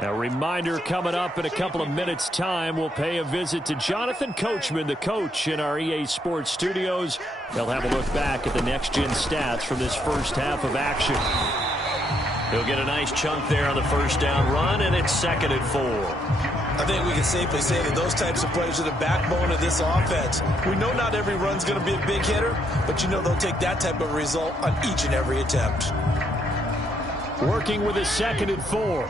A reminder coming up in a couple of minutes' time. We'll pay a visit to Jonathan Coachman, the coach in our EA Sports studios. They'll have a look back at the next-gen stats from this first half of action. He'll get a nice chunk there on the first down run, and it's 2nd and 4. I think we can safely say that those types of plays are the backbone of this offense. We know not every run's going to be a big hitter, but you know they'll take that type of result on each and every attempt. Working with a 2nd and 4.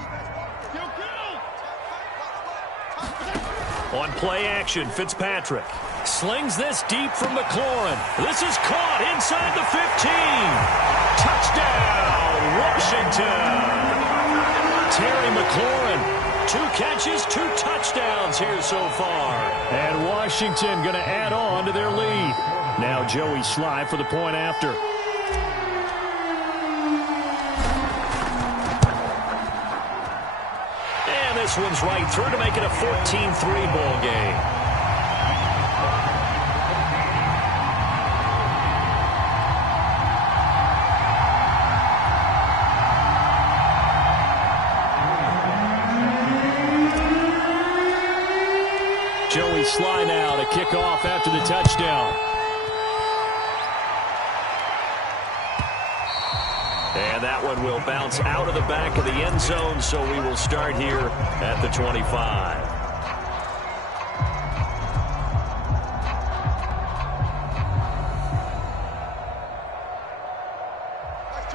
On play action, Fitzpatrick slings this deep from McLaurin. This is caught inside the 15. Touchdown, Washington. Terry McLaurin, 2 catches, 2 touchdowns here so far. And Washington going to add on to their lead. Now Joey Sly for the point after. This one's right through to make it a 14-3 ball game. Joey Sly now to kick off after the touchdown. And that one will bounce out of the back of the end zone, so we will start here at the 25.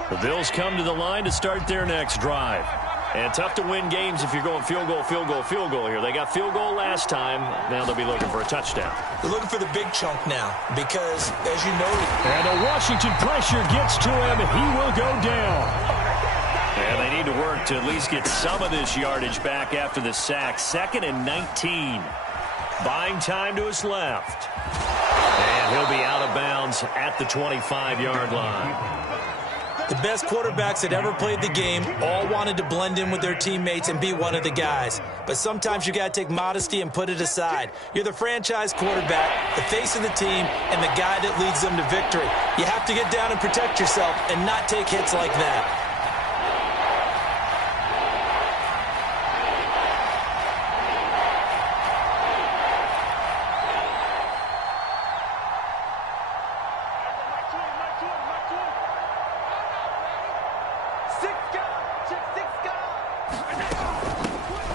The Bills come to the line to start their next drive. And tough to win games if you're going field goal, field goal, field goal here. They got field goal last time. Now they'll be looking for a touchdown. They're looking for the big chunk now because, as you noted... And the Washington pressure gets to him. He will go down. And they need to work to at least get some of this yardage back after the sack. 2nd and 19. Buying time to his left. And he'll be out of bounds at the 25-yard line. The best quarterbacks that ever played the game all wanted to blend in with their teammates and be one of the guys. But sometimes you got to take modesty and put it aside. You're the franchise quarterback, the face of the team, and the guy that leads them to victory. You have to get down and protect yourself and not take hits like that.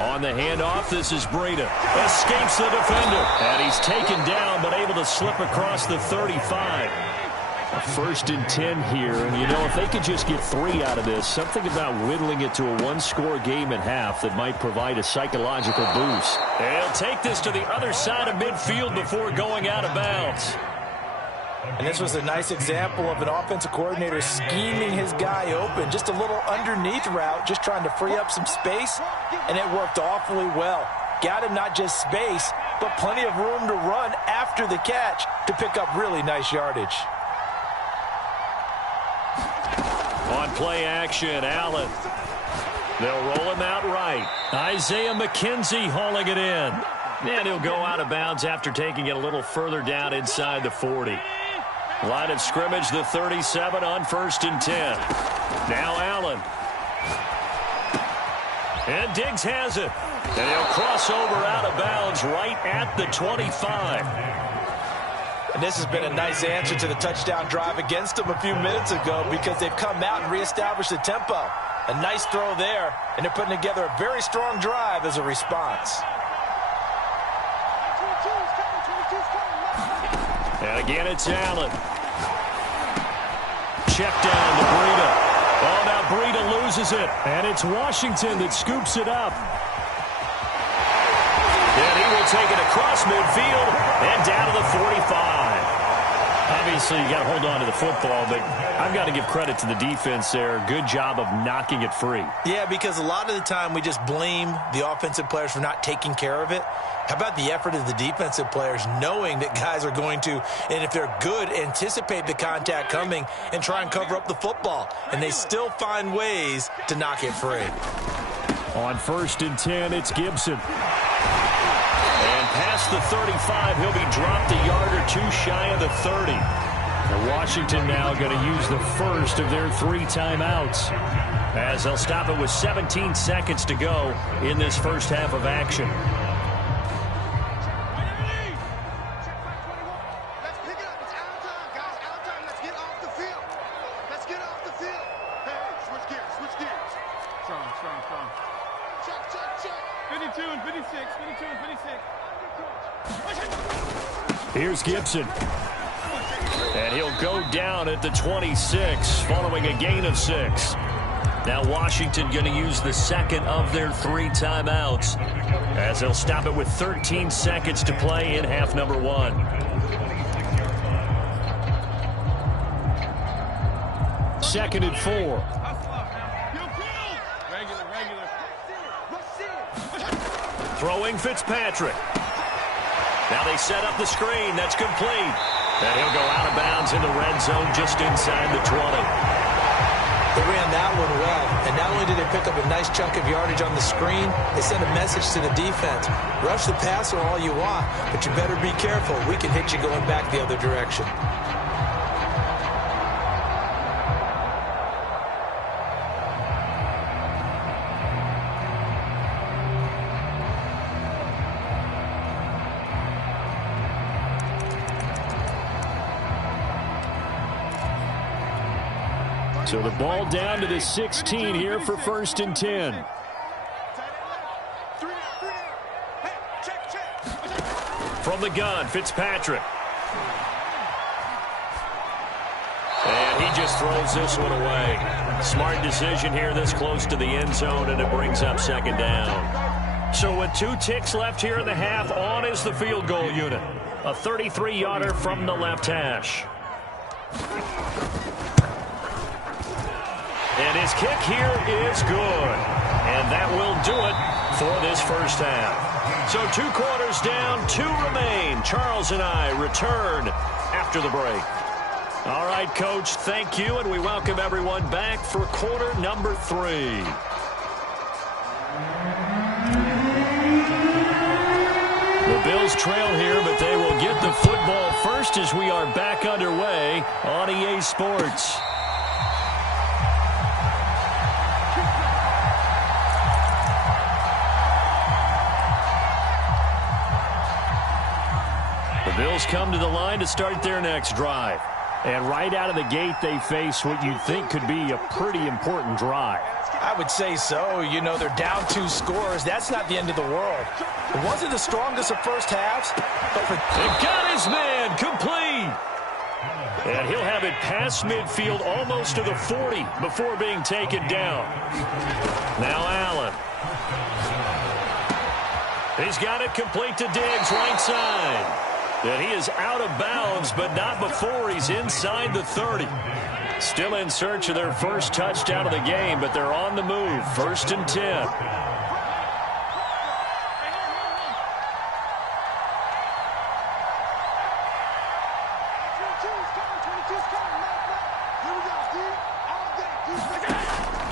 On the handoff, this is Breida. Escapes the defender. And he's taken down, but able to slip across the 35. A 1st and 10 here. And, you know, if they could just get 3 out of this, something about whittling it to a 1-score game at half that might provide a psychological boost. They'll take this to the other side of midfield before going out of bounds. And this was a nice example of an offensive coordinator scheming his guy open. Just a little underneath route, just trying to free up some space, and it worked awfully well. Got him not just space, but plenty of room to run after the catch to pick up really nice yardage. On play action, Allen. They'll roll him out right. Isaiah McKenzie hauling it in. And he'll go out of bounds after taking it a little further down inside the 40. Line of scrimmage, the 37 on 1st and 10. Now Allen. And Diggs has it. And he'll cross over out of bounds right at the 25. And this has been a nice answer to the touchdown drive against them a few minutes ago because they've come out and reestablished the tempo. A nice throw there, and they're putting together a very strong drive as a response. And again, it's Allen. Check down to Breida. Oh, now Breida loses it. And it's Washington that scoops it up. And he will take it across midfield and down to the 45. Obviously, you got to hold on to the football, but I've got to give credit to the defense there. Good job of knocking it free. Yeah, because a lot of the time we just blame the offensive players for not taking care of it. How about the effort of the defensive players knowing that guys are going to, and if they're good, anticipate the contact coming and try and cover up the football. And they still find ways to knock it free. On 1st and 10, it's Gibson. And past the 35, he'll be dropped a yard or two shy of the 30. And Washington now going to use the first of their 3 timeouts, as they'll stop it with 17 seconds to go in this first half of action. Here's Gibson. And he'll go down at the 26 following a gain of 6. Now Washington going to use the second of their 3 timeouts, as they'll stop it with 13 seconds to play in half number 1. Second and 4. Throwing Fitzpatrick. Now they set up the screen. That's complete. And he'll go out of bounds in the red zone just inside the 20. They ran that one well. And not only did they pick up a nice chunk of yardage on the screen, they sent a message to the defense. Rush the passer all you want, but you better be careful. We can hit you going back the other direction. So the ball down to the 16 here for 1st and 10. From the gun, Fitzpatrick. And he just throws this one away. Smart decision here this close to the end zone, and it brings up 2nd down. So with 2 ticks left here in the half, on is the field goal unit. A 33-yarder from the left hash. And his kick here is good. And that will do it for this first half. So 2 quarters down, 2 remain. Charles and I return after the break. All right, Coach, thank you, and we welcome everyone back for quarter number 3. The Bills trail here, but they will get the football first as we are back underway on EA Sports. Bills come to the line to start their next drive. And right out of the gate, they face what you'd think could be a pretty important drive. I would say so. You know, they're down 2 scores. That's not the end of the world. It wasn't the strongest of first halves, but They got his man complete. And he'll have it past midfield almost to the 40 before being taken down. Now Allen. He's got it complete to Diggs, right side. And he is out of bounds, but not before he's inside the 30. Still in search of their first touchdown of the game, but they're on the move. 1st and 10.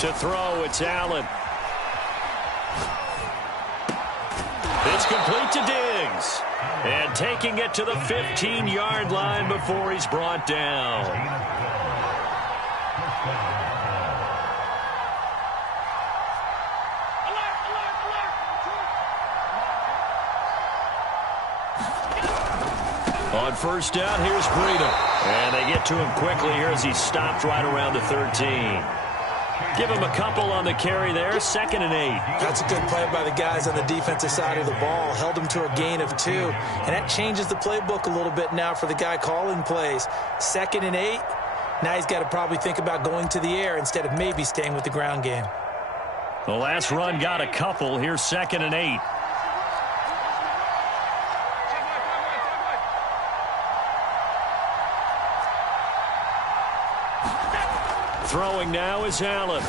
To throw, it's Allen. It's complete to Diggs. And taking it to the 15-yard line before he's brought down. On 1st down, here's Breida. And they get to him quickly here as he stopped right around the 13. Give him a couple on the carry there. 2nd and 8. That's a good play by the guys on the defensive side of the ball. Held him to a gain of 2. And that changes the playbook a little bit now for the guy calling plays. 2nd and 8. Now he's got to probably think about going to the air instead of maybe staying with the ground game. The last run got a couple. Here's 2nd and 8. Throwing now is Allen.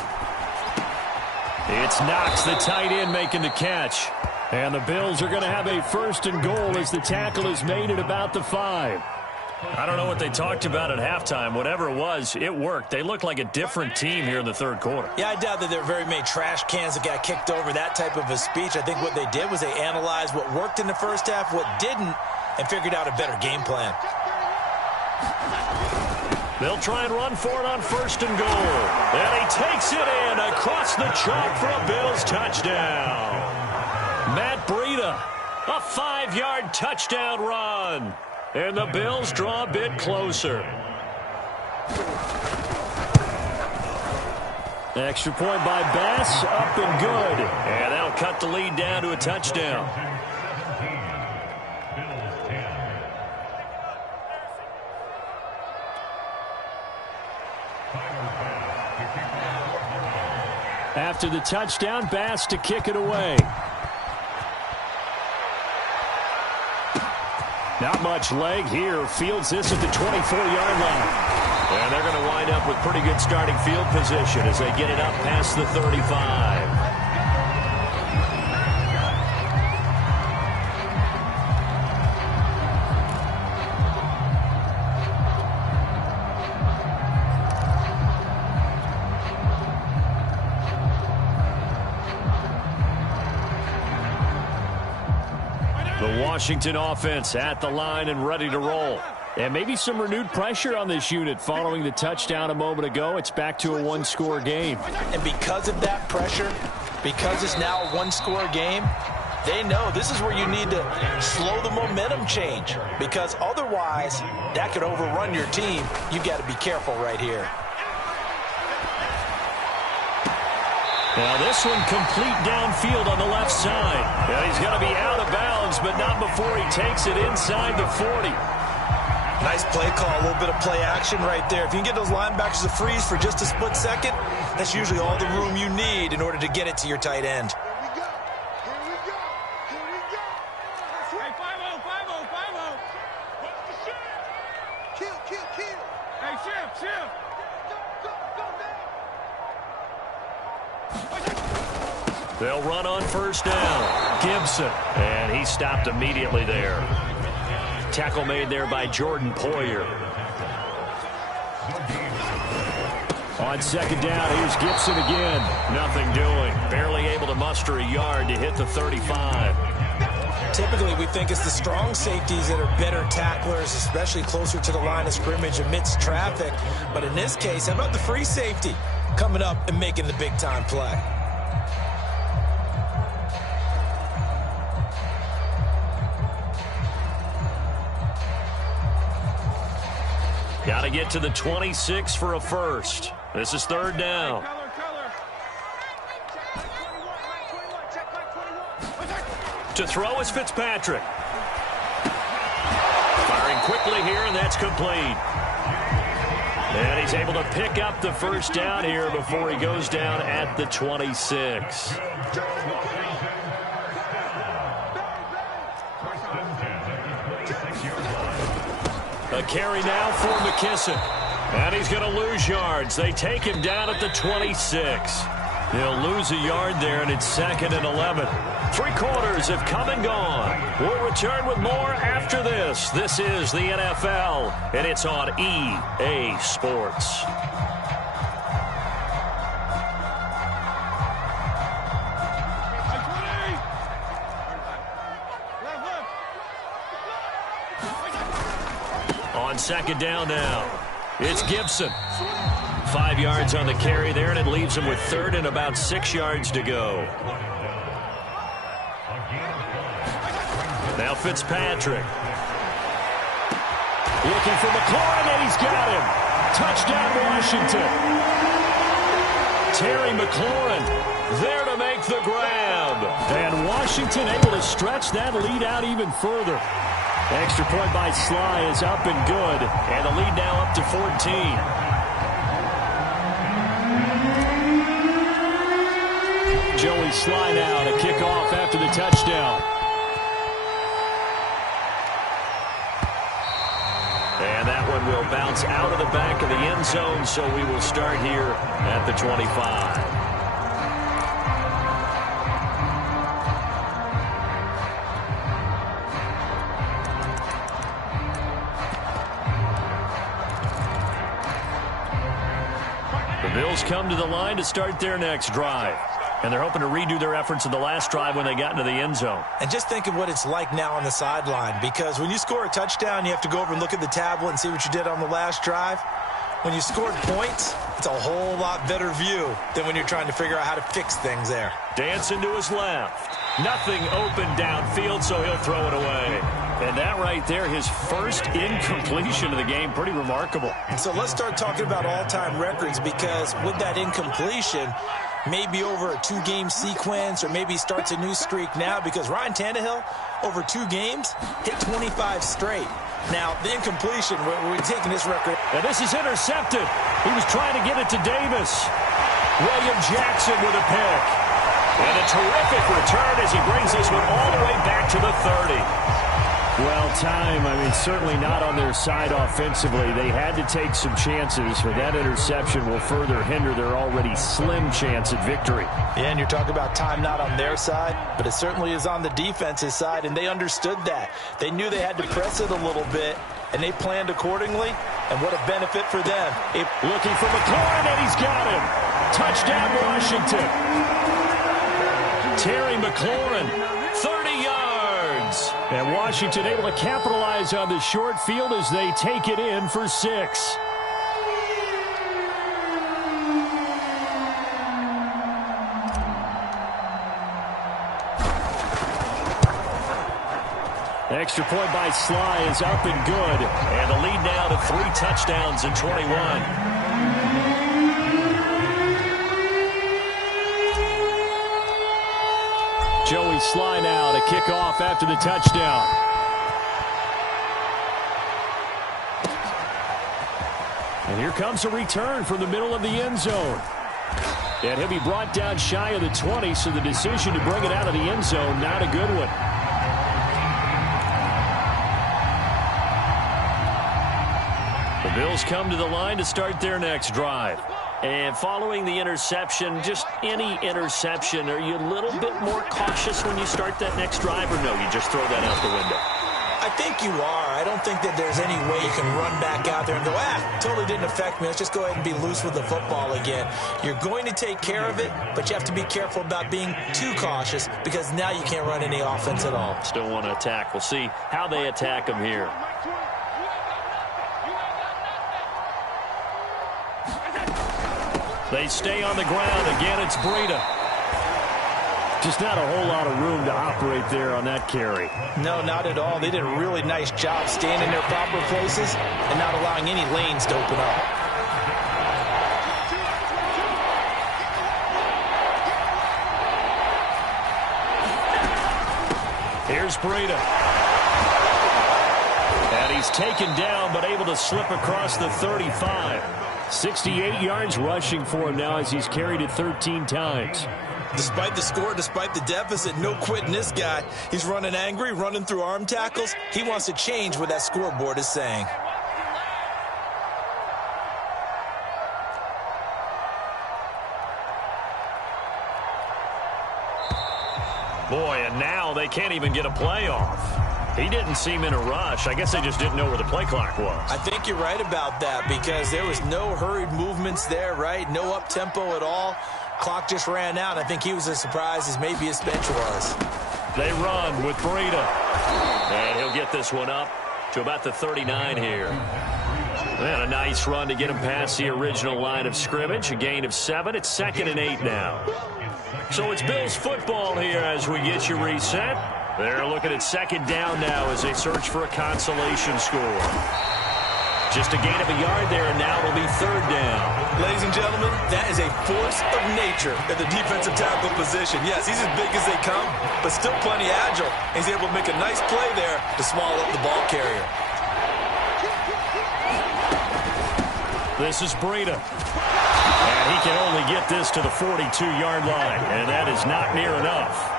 It's Knox, the tight end, making the catch. And the Bills are going to have a 1st and goal as the tackle is made at about the 5. I don't know what they talked about at halftime. Whatever it was, it worked. They look like a different team here in the 3rd quarter. Yeah, I doubt that there are very many trash cans that got kicked over, that type of a speech. I think what they did was they analyzed what worked in the first half, what didn't, and figured out a better game plan. They'll try and run for it on 1st and goal. And he takes it in across the chalk for a Bills touchdown. Matt Breida, a 5-yard touchdown run. And the Bills draw a bit closer. Extra point by Bass, up and good. And that'll cut the lead down to a touchdown. After the touchdown, Bass to kick it away. Not much leg here. Fields this at the 24-yard line. And they're going to wind up with pretty good starting field position as they get it up past the 35. The Washington offense at the line and ready to roll. And maybe some renewed pressure on this unit following the touchdown a moment ago. It's back to a one-score game. And because of that pressure, because it's now a one-score game, they know this is where you need to slow the momentum change. Because otherwise, that could overrun your team. You've got to be careful right here. Now this one complete downfield on the left side. And he's going to be out of bounds, but not before he takes it inside the 40. Nice play call, a little bit of play action right there. If you can get those linebackers to freeze for just a split second, that's usually all the room you need in order to get it to your tight end. Here we go. Here we go. Hey, 5-0, 5-0, 5-0. What's the shit? Kill. Hey, Chip. Go. They'll run on 1st down. Gibson, and he stopped immediately there. Tackle made there by Jordan Poyer. On 2nd down, here's Gibson again. Nothing doing. Barely able to muster a yard to hit the 35. Typically, we think it's the strong safeties that are better tacklers, especially closer to the line of scrimmage amidst traffic. But in this case, how about the free safety coming up and making the big-time play? Got to get to the 26 for a first. This is 3rd down. To throw is Fitzpatrick. Firing quickly here, and that's complete. And he's able to pick up the 1st down here before he goes down at the 26. A carry now for McKissick. And he's going to lose yards. They take him down at the 26. He'll lose a yard there, and it's 2nd and 11. 3 quarters have come and gone. We'll return with more after this. This is the NFL, and it's on EA Sports. On 2nd down now, it's Gibson. 5 yards on the carry there, and it leaves him with 3rd and about 6 yards to go. Now Fitzpatrick. Looking for McLaurin, and he's got him. Touchdown, Washington. Terry McLaurin there to make the grab. And Washington able to stretch that lead out even further. Extra point by Sly is up and good. And the lead now up to 14. Joey Sly now to kick off after the touchdown. And that one will bounce out of the back of the end zone, so we will start here at the 25. The Bills come to the line to start their next drive. And they're hoping to redo their efforts in the last drive when they got into the end zone. And just think of what it's like now on the sideline, because when you score a touchdown, you have to go over and look at the tablet and see what you did on the last drive. When you scored points, it's a whole lot better view than when you're trying to figure out how to fix things there. Dancing to his left. Nothing open downfield, so he'll throw it away. And that right there, his first incompletion of the game, pretty remarkable. So let's start talking about all-time records, because with that incompletion, maybe over a 2-game sequence, or maybe starts a new streak now, because Ryan Tannehill, over 2 games, hit 25 straight. Now, the incompletion, we're taking this record. And this is intercepted. He was trying to get it to Davis. William Jackson with a pick. And a terrific return as he brings this one all the way back to the 30. Well, time, I mean, certainly not on their side offensively. They had to take some chances, but that interception will further hinder their already slim chance at victory. Yeah, and you're talking about time not on their side, but it certainly is on the defense's side, and they understood that. They knew they had to press it a little bit, and they planned accordingly, and what a benefit for them. Looking for McLaurin, and he's got him. Touchdown, Washington. Terry McLaurin, 30 yards. And Washington able to capitalize on the short field as they take it in for 6. Extra point by Sly is up and good. And the lead now to 3 touchdowns and 21. Joey Sly now to kick off after the touchdown. And here comes a return from the middle of the end zone. And he'll be brought down shy of the 20, so the decision to bring it out of the end zone, not a good one. The Bills come to the line to start their next drive. And following the interception, just any interception, are you a little bit more cautious when you start that next drive, or no, you just throw that out the window? I think you are. I don't think that there's any way you can run back out there and go, totally didn't affect me. Let's just go ahead and be loose with the football again. You're going to take care of it, but you have to be careful about being too cautious, because now you can't run any offense at all. Still want to attack. We'll see how they attack them here. They stay on the ground. Again, it's Breida. Just not a whole lot of room to operate there on that carry. No, not at all. They did a really nice job staying in their proper places and not allowing any lanes to open up. Here's Breida. And he's taken down, but able to slip across the 35. 68 yards rushing for him now as he's carried it 13 times. Despite the score, despite the deficit, no quitting this guy. He's running angry, running through arm tackles. He wants to change what that scoreboard is saying. Boy, and now they can't even get a play off. He didn't seem in a rush. I guess they just didn't know where the play clock was. I think you're right about that, because there was no hurried movements there, right? No up-tempo at all. Clock just ran out. I think he was as surprised as maybe his bench was. They run with Breida. And he'll get this one up to about the 39 here. And a nice run to get him past the original line of scrimmage. A gain of 7. It's 2nd and 8 now. So it's Bills football here as we get you reset. They're looking at 2nd down now as they search for a consolation score. Just a gain of a yard there, and now it'll be 3rd down. Ladies and gentlemen, that is a force of nature at the defensive tackle position. Yes, he's as big as they come, but still plenty agile. He's able to make a nice play there to swallow up the ball carrier. This is Breida. And he can only get this to the 42-yard line, and that is not near enough.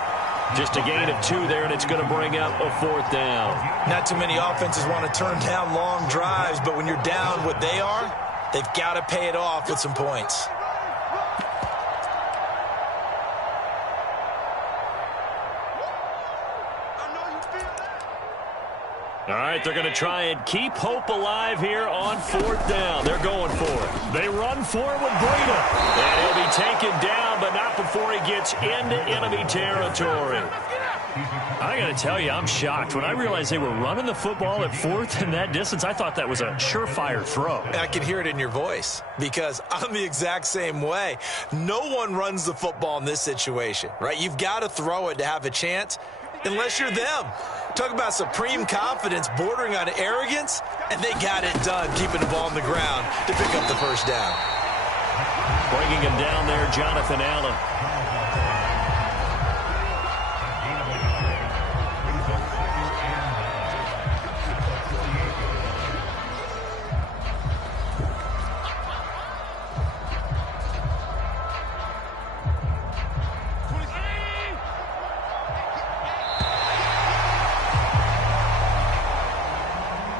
Just a gain of 2 there, and it's going to bring up a 4th down. Not too many offenses want to turn down long drives, but when you're down what they are, they've got to pay it off with some points. All right, they're going to try and keep hope alive here on 4th down. They're going for it. They run for it with Breida. And he'll be taken down, but not before he gets into enemy territory. I got to tell you, I'm shocked. When I realized they were running the football at 4th and that distance, I thought that was a surefire throw. I can hear it in your voice because I'm the exact same way. No one runs the football in this situation, right? You've got to throw it to have a chance unless you're them. Talk about supreme confidence bordering on arrogance, and they got it done keeping the ball on the ground to pick up the first down. Bringing him down there, Jonathan Allen.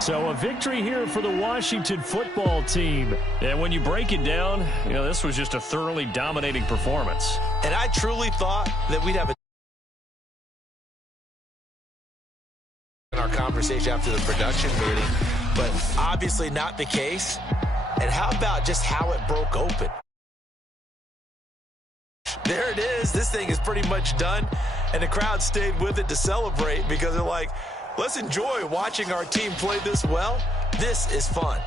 So a victory here for the Washington football team. And when you break it down, you know, this was just a thoroughly dominating performance. And I truly thought that we'd have in our conversation after the production meeting, but obviously not the case. And how about just how it broke open? There it is. This thing is pretty much done. And the crowd stayed with it to celebrate because they're like, let's enjoy watching our team play this well. This is fun.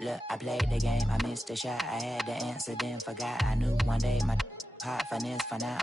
Look, I played the game, I missed the shot. I had the answer, then forgot. I knew one day my hot finesse, finite,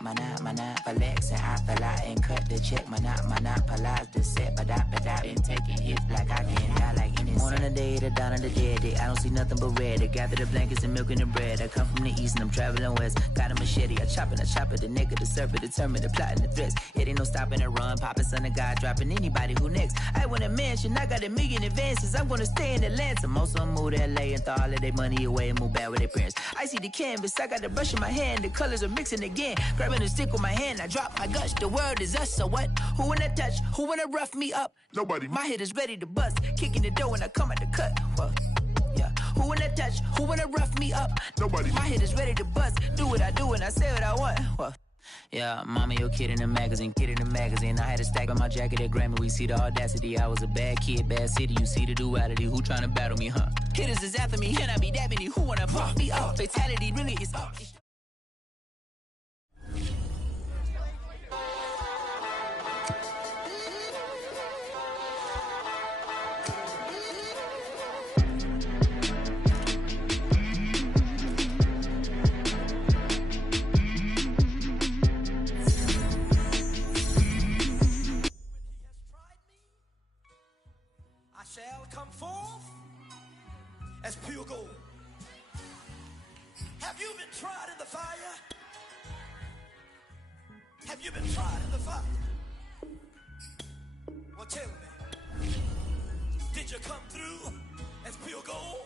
flex, and I fell out and cut the check. Monopolize the set, but I been taking hits like I can die like any set. Morning of the day, the dawn of the dead day. I don't see nothing but red. I gather the blankets and milk and the bread. I come from the east and I'm traveling west. Got a machete, I chop it, the nigga, the serpent, determined, the plot and the threats. It ain't no stopping the run, popping son of God, dropping anybody who next. I want a mansion, I got 1 million advances. I'm gonna stay in Atlanta. Most of them move to LA and throw all of their money away and move back with their parents. I see the canvas, I got the brush in my hand, the colors are mixing again. Grabbing a stick with my hand, I drop my guts. The world is us, so what? Who wanna touch? Who wanna rough me up? Nobody. My head is ready to bust, kicking the door when I come at the cut. Well, yeah. Who wanna touch? Who wanna rough me up? Nobody. My head is ready to bust. Do what I do and I say what I want. Well, yeah, mama, your kid in the magazine, I had a stack on my jacket at Grammy. We see the audacity. I was a bad kid, bad city. You see the duality. Who trying to battle me, huh? Hitters is after me, and I be dabbing you. Who wanna fuck me up? Fatality really is up. Shall come forth as pure gold. Have you been tried in the fire? Have you been tried in the fire? Well, tell me, did you come through as pure gold?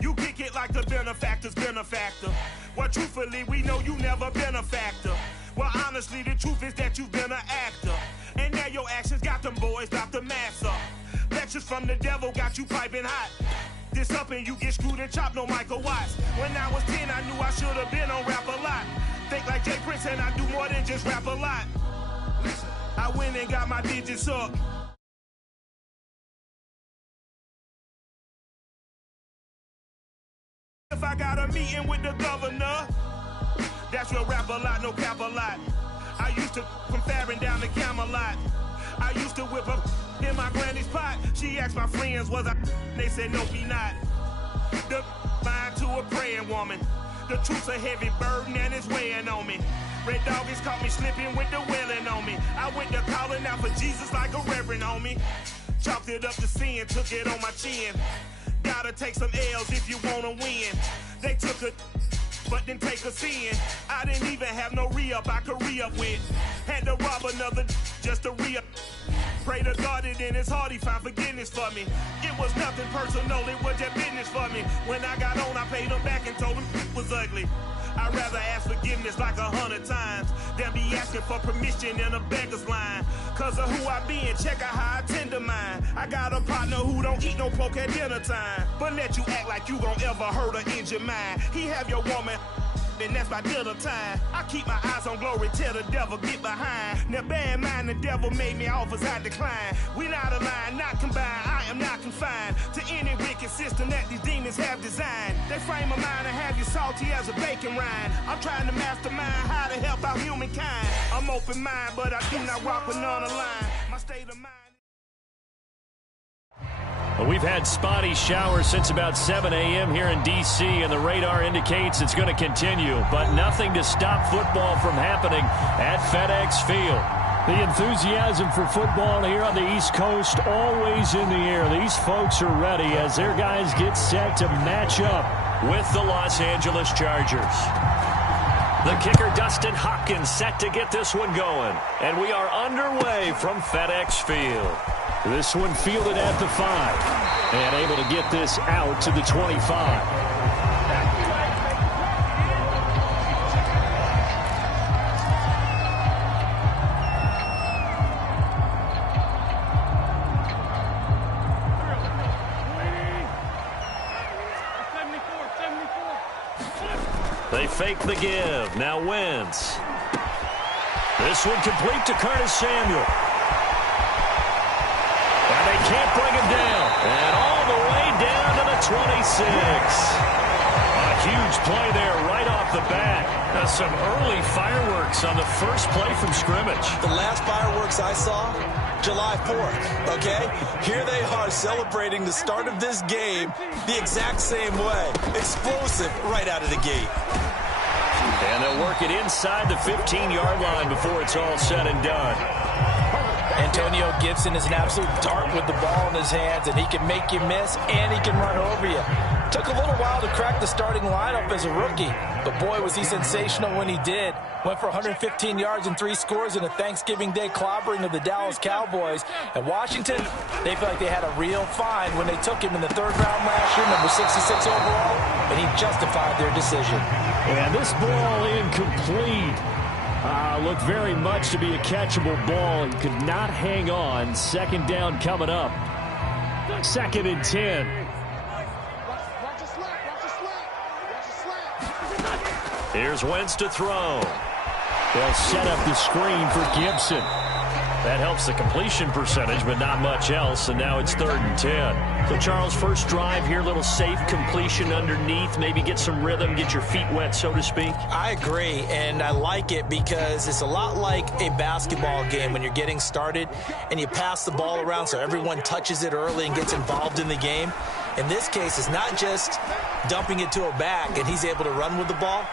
You kick it like the benefactor's benefactor. Well, truthfully, we know you never been a factor. Well, honestly, the truth is that you've been an actor. And now your actions got them boys about to mass up. Lectures from the devil got you piping hot. This up and you get screwed and chopped, no Michael Watts. When I was 10, I knew I should have been on rap a lot. Think like Jay Prince and I do more than just rap a lot. Listen, I went and got my digits up. If I got a meeting with the governor, that's real rap a lot, no cap a lot. I used to from Farron down to Camelot. I used to whip up in my granny's pot. She asked my friends, was I? They said, no, be not. The line to a praying woman. The truth's a heavy burden and it's weighing on me. Red doggies caught me slipping with the wailing on me. I went to calling out for Jesus like a reverend on me. Chalked it up to sin, took it on my chin. Gotta take some L's if you wanna win. They took a but then take a sin. I didn't even have no re-up I could re-up with. Had to rob another just to re-up. Pray to God it in his heart he found forgiveness for me. It was nothing personal, it was just business for me. When I got on, I paid him back and told him it was ugly. I'd rather ask forgiveness like 100 times than be asking for permission in a beggar's line. Cause of who I be and check out how I tend to mine. I got a partner who don't eat no pork at dinner time, but let you act like you gon' ever hurt or injure mine. He have your woman, and that's by dinner time. I keep my eyes on glory till the devil get behind. Now bear in mind the devil made me offers I decline. We not aligned, not combined, I am not confined to any wicked system that these demons have designed. They frame a mind and have you salty as a bacon rind. I'm trying to mastermind how to help out humankind. I'm open mind, but I do not walk with none aligned. My state of mind. Well, we've had spotty showers since about 7 a.m. here in D.C., and the radar indicates it's going to continue, but nothing to stop football from happening at FedEx Field. The enthusiasm for football here on the East Coast always in the air. These folks are ready as their guys get set to match up with the Los Angeles Chargers. The kicker, Dustin Hopkins, set to get this one going, and we are underway from FedEx Field. This one fielded at the 5 and able to get this out to the 25. They fake the give. Now Wentz. This one complete to Curtis Samuel. And they can't bring him down. And all the way down to the 26. A huge Huge play there right off the bat. Some early fireworks on the first play from scrimmage. The last fireworks I saw, July 4th, okay? Here they are celebrating the start of this game the exact same way. Explosive right out of the gate. And they'll work it inside the 15-yard line before it's all said and done. Antonio Gibson is an absolute dart with the ball in his hands, and he can make you miss, and he can run over you. Took a little while to crack the starting lineup as a rookie, but boy, was he sensational when he did. Went for 115 yards and 3 scores in a Thanksgiving Day clobbering of the Dallas Cowboys. And Washington, they feel like they had a real find when they took him in the 3rd round last year, number 66 overall, and he justified their decision. And this ball incomplete. Looked very much to be a catchable ball. He could not hang on. 2nd down coming up. 2nd and 10. Here's Wentz to throw. They'll set up the screen for Gibson. That helps the completion percentage, but not much else, and now it's 3rd and 10. So, Charles, first drive here, little safe completion underneath, maybe get some rhythm, get your feet wet, so to speak. I agree, and I like it because it's a lot like a basketball game when you're getting started and you pass the ball around so everyone touches it early and gets involved in the game. In this case, it's not just dumping it to a back and he's able to run with the ball,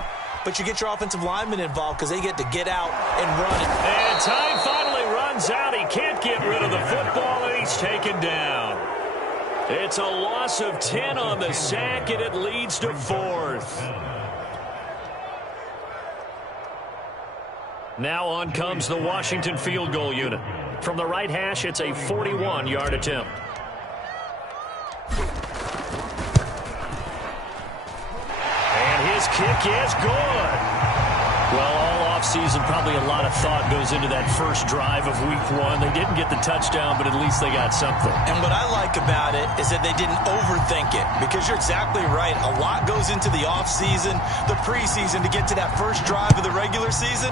but you get your offensive linemen involved because they get to get out and run. And time finally runs out. He can't get rid of the football, and he's taken down. It's a loss of 10 on the sack, and it leads to 4th. Now on comes the Washington field goal unit. From the right hash, it's a 41-yard attempt. His kick is good. Well, all offseason, probably a lot of thought goes into that first drive of week 1. They didn't get the touchdown, but at least they got something. And what I like about it is that they didn't overthink it, because you're exactly right. A lot goes into the offseason, the preseason, to get to that first drive of the regular season.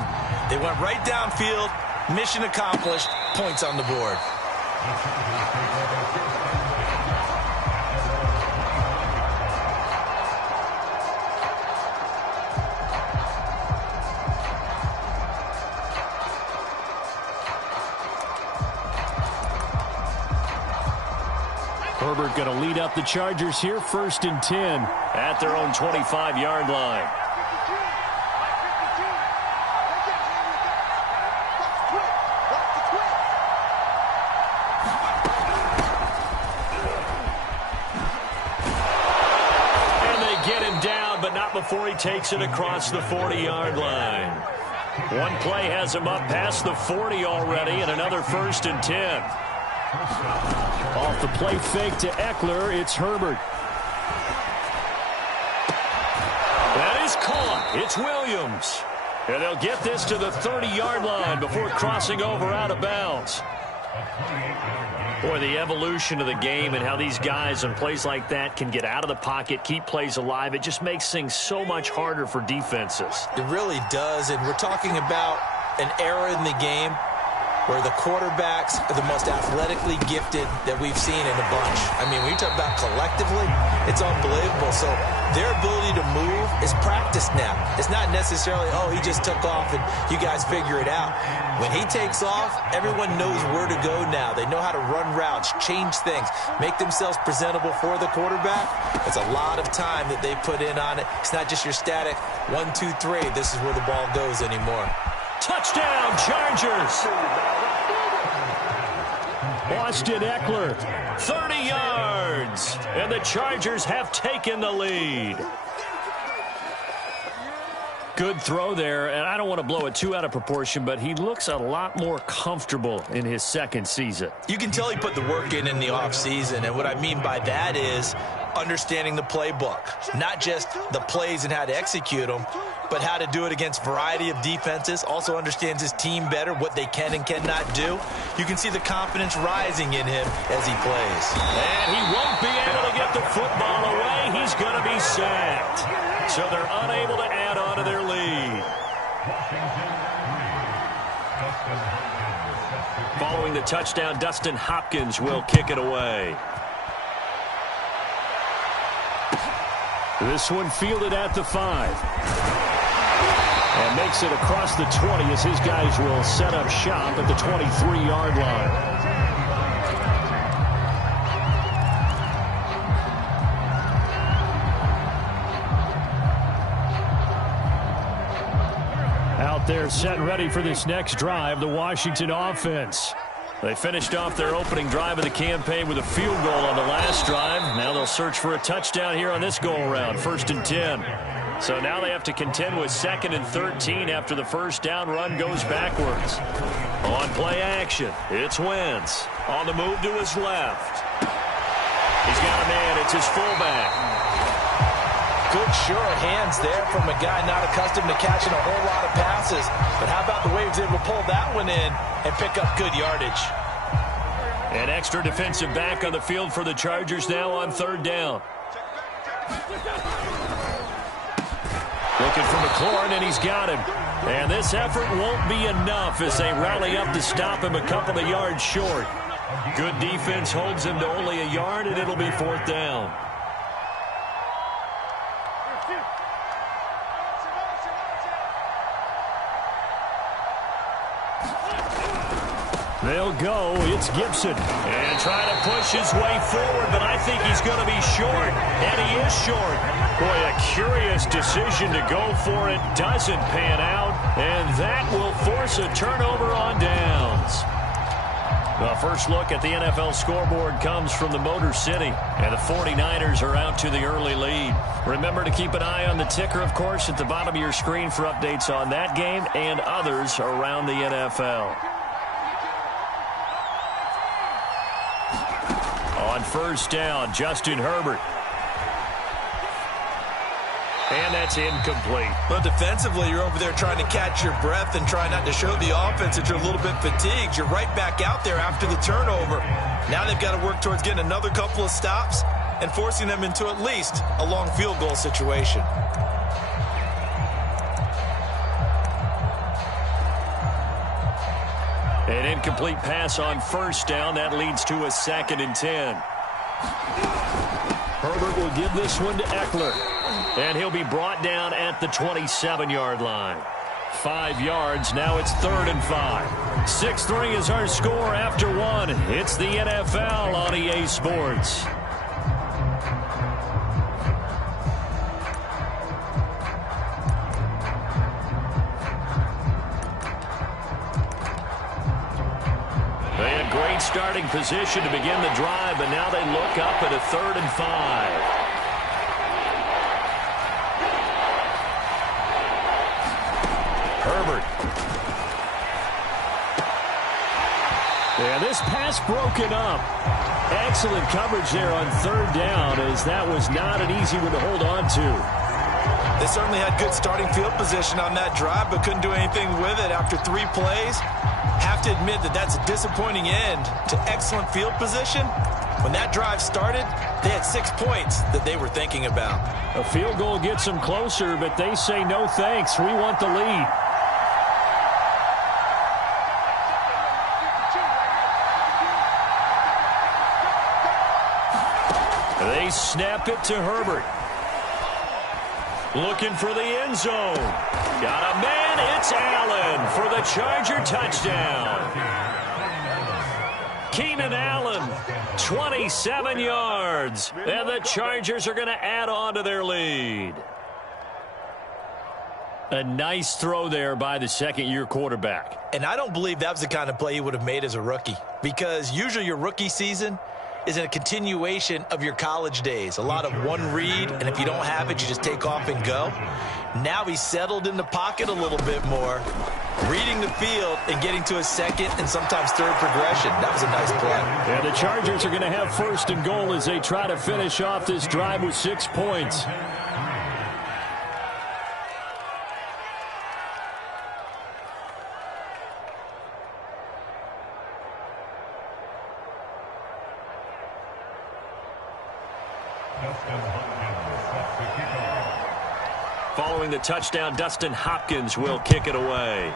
They went right downfield, mission accomplished, points on the board. Herbert going to lead up the Chargers here, 1st and 10 at their own 25-yard line. And they get him down, but not before he takes it across the 40-yard line. One play has him up past the 40 already, and another 1st and 10. Off the play fake to Eckler, it's Herbert. That is caught. It's Williams. And they'll get this to the 30-yard line before crossing over out of bounds. Boy, the evolution of the game and how these guys in plays like that can get out of the pocket, keep plays alive, it just makes things so much harder for defenses. It really does, and we're talking about an era in the game where the quarterbacks are the most athletically gifted that we've seen in a bunch. I mean, when you talk about collectively, it's unbelievable. So their ability to move is practiced now. It's not necessarily, oh, he just took off and you guys figure it out. When he takes off, everyone knows where to go now. They know how to run routes, change things, make themselves presentable for the quarterback. It's a lot of time that they put in on it. It's not just your static 1, 2, 3. This is where the ball goes anymore. Touchdown, Chargers! Austin Eckler, 30 yards, and the Chargers have taken the lead. Good throw there, and I don't want to blow it too out of proportion, but he looks a lot more comfortable in his 2nd season. You can tell he put the work in the offseason, and what I mean by that is understanding the playbook, not just the plays and how to execute them, but how to do it against a variety of defenses. Also understands his team better, what they can and cannot do. You can see the confidence rising in him as he plays. And he won't be able to get the football away. He's going to be sacked. So they're unable to add on to their lead. Following the touchdown, Dustin Hopkins will kick it away. This one fielded at the 5. And makes it across the 20 as his guys will set up shop at the 23-yard line. Out there set and ready for this next drive, the Washington offense. They finished off their opening drive of the campaign with a field goal on the last drive. Now they'll search for a touchdown here on this go-around, 1st and 10. So now they have to contend with 2nd and 13 after the first down run goes backwards. On play action, it's Wentz. On the move to his left. He's got a man, it's his fullback. Good sure hands there from a guy not accustomed to catching a whole lot of passes. But how about the way he was able to pull that one in and pick up good yardage? An extra defensive back on the field for the Chargers now on 3rd down. Looking for McLaurin, and he's got him. And this effort won't be enough as they rally up to stop him a couple of yards short. Good defense holds him to only a yard, and it'll be 4th down. They'll go. It's Gibson. And trying to push his way forward, but I think he's going to be short. And he is short. Boy, a curious decision to go for it. Doesn't pan out. And that will force a turnover on downs. The first look at the NFL scoreboard comes from the Motor City. And the 49ers are out to the early lead. Remember to keep an eye on the ticker, of course, at the bottom of your screen for updates on that game and others around the NFL. On 1st down, Justin Herbert. And that's incomplete. But defensively, you're over there trying to catch your breath and try not to show the offense that you're a little bit fatigued. You're right back out there after the turnover. Now they've got to work towards getting another couple of stops and forcing them into at least a long field goal situation. An incomplete pass on 1st down. That leads to a 2nd and 10. Herbert will give this one to Eckler. And he'll be brought down at the 27-yard line. 5 yards. Now it's 3rd and 5. 6-3 is our score after 1. It's the NFL on EA Sports. They had great starting position to begin the drive, but now they look up at a 3rd and 5. Herbert. Yeah, this pass broken up. Excellent coverage there on 3rd down, as that was not an easy one to hold on to. They certainly had good starting field position on that drive, but couldn't do anything with it after 3 plays. Have to admit that that's a disappointing end to excellent field position. When that drive started, they had 6 points that they were thinking about. A field goal gets them closer, but they say no thanks. We want the lead. They snap it to Herbert. Looking for the end zone. Got a man. It's Allen for the Charger touchdown. Keenan Allen, 27 yards. And the Chargers are going to add on to their lead. A nice throw there by the second-year quarterback. And I don't believe that was the kind of play he would have made as a rookie, because usually your rookie season is a continuation of your college days. A lot of one read, and if you don't have it, you just take off and go. Now he's settled in the pocket a little bit more, reading the field and getting to a 2nd and sometimes 3rd progression. That was a nice play. Yeah, the Chargers are going to have 1st and goal as they try to finish off this drive with 6 points. Following the touchdown, Dustin Hopkins will kick it away.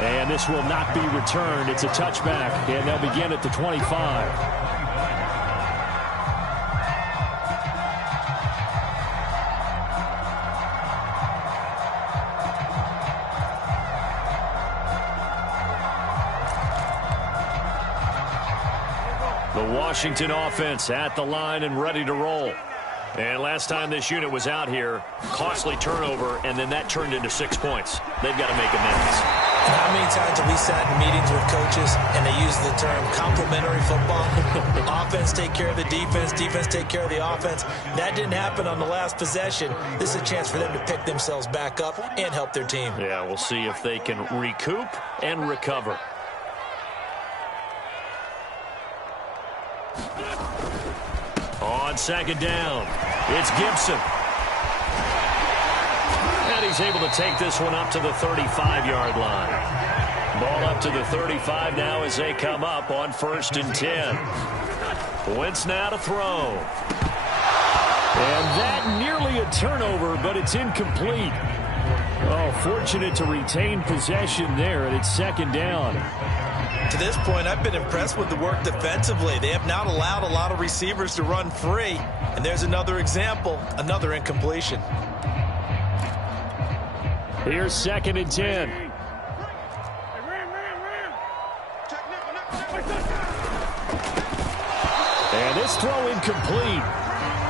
And this will not be returned. It's a touchback, and they'll begin at the 25. The Washington offense at the line and ready to roll. And last time this unit was out here, costly turnover, and then that turned into 6 points. They've got to make amends. And how many times have we sat in meetings with coaches and they use the term complementary football? Offense take care of the defense, defense take care of the offense. That didn't happen on the last possession. This is a chance for them to pick themselves back up and help their team. Yeah, we'll see if they can recoup and recover. On second down, it's Gibson. And he's able to take this one up to the 35-yard line. Ball up to the 35 now as they come up on 1st and 10. Wentz now to throw. And that nearly a turnover, but it's incomplete. Oh, fortunate to retain possession there, and it's 2nd down. To this point, I've been impressed with the work defensively. They have not allowed a lot of receivers to run free. And there's another example, another incompletion. Here's 2nd and 10. And this throw incomplete.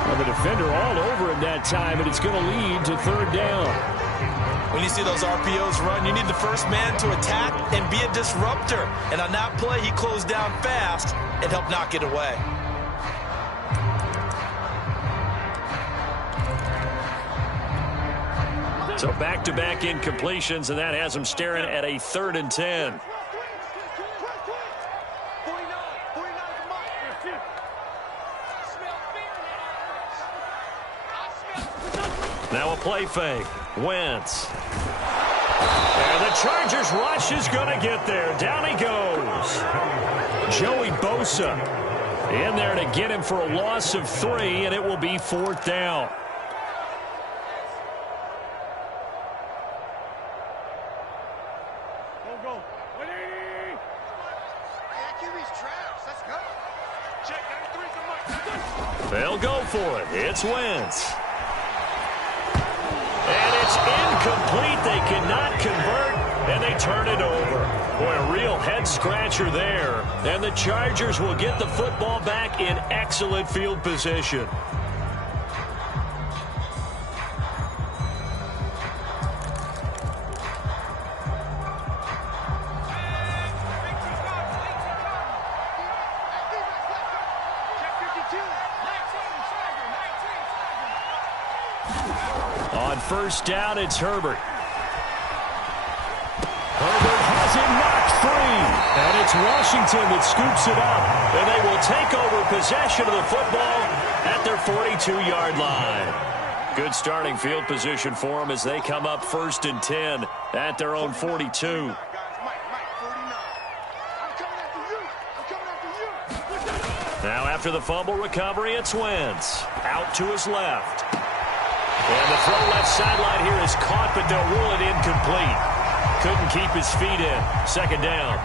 Well, the defender all over him that time, and it's going to lead to 3rd down. When you see those RPOs run, you need the first man to attack and be a disruptor. And on that play, he closed down fast and helped knock it away. So back-to-back incompletions, and that has him staring at a 3rd and 10. Now a play fake. Wentz. And the Chargers rush is going to get there. Down he goes. Joey Bosa in there to get him for a loss of 3, and it will be 4th down. They'll go for it. It's Wentz. And it's incomplete. They cannot convert, and they turn it over. Boy, a real head-scratcher there. And the Chargers will get the football back in excellent field position. On 1st down, it's Herbert. Herbert has it knocked free. And it's Washington that scoops it up. And they will take over possession of the football at their 42-yard line. Good starting field position for them as they come up 1st and 10 at their own 42. Now after the fumble recovery, it's Wentz. Out to his left. And the throw left sideline here is caught, but they'll rule it incomplete. Couldn't keep his feet in. 2nd down.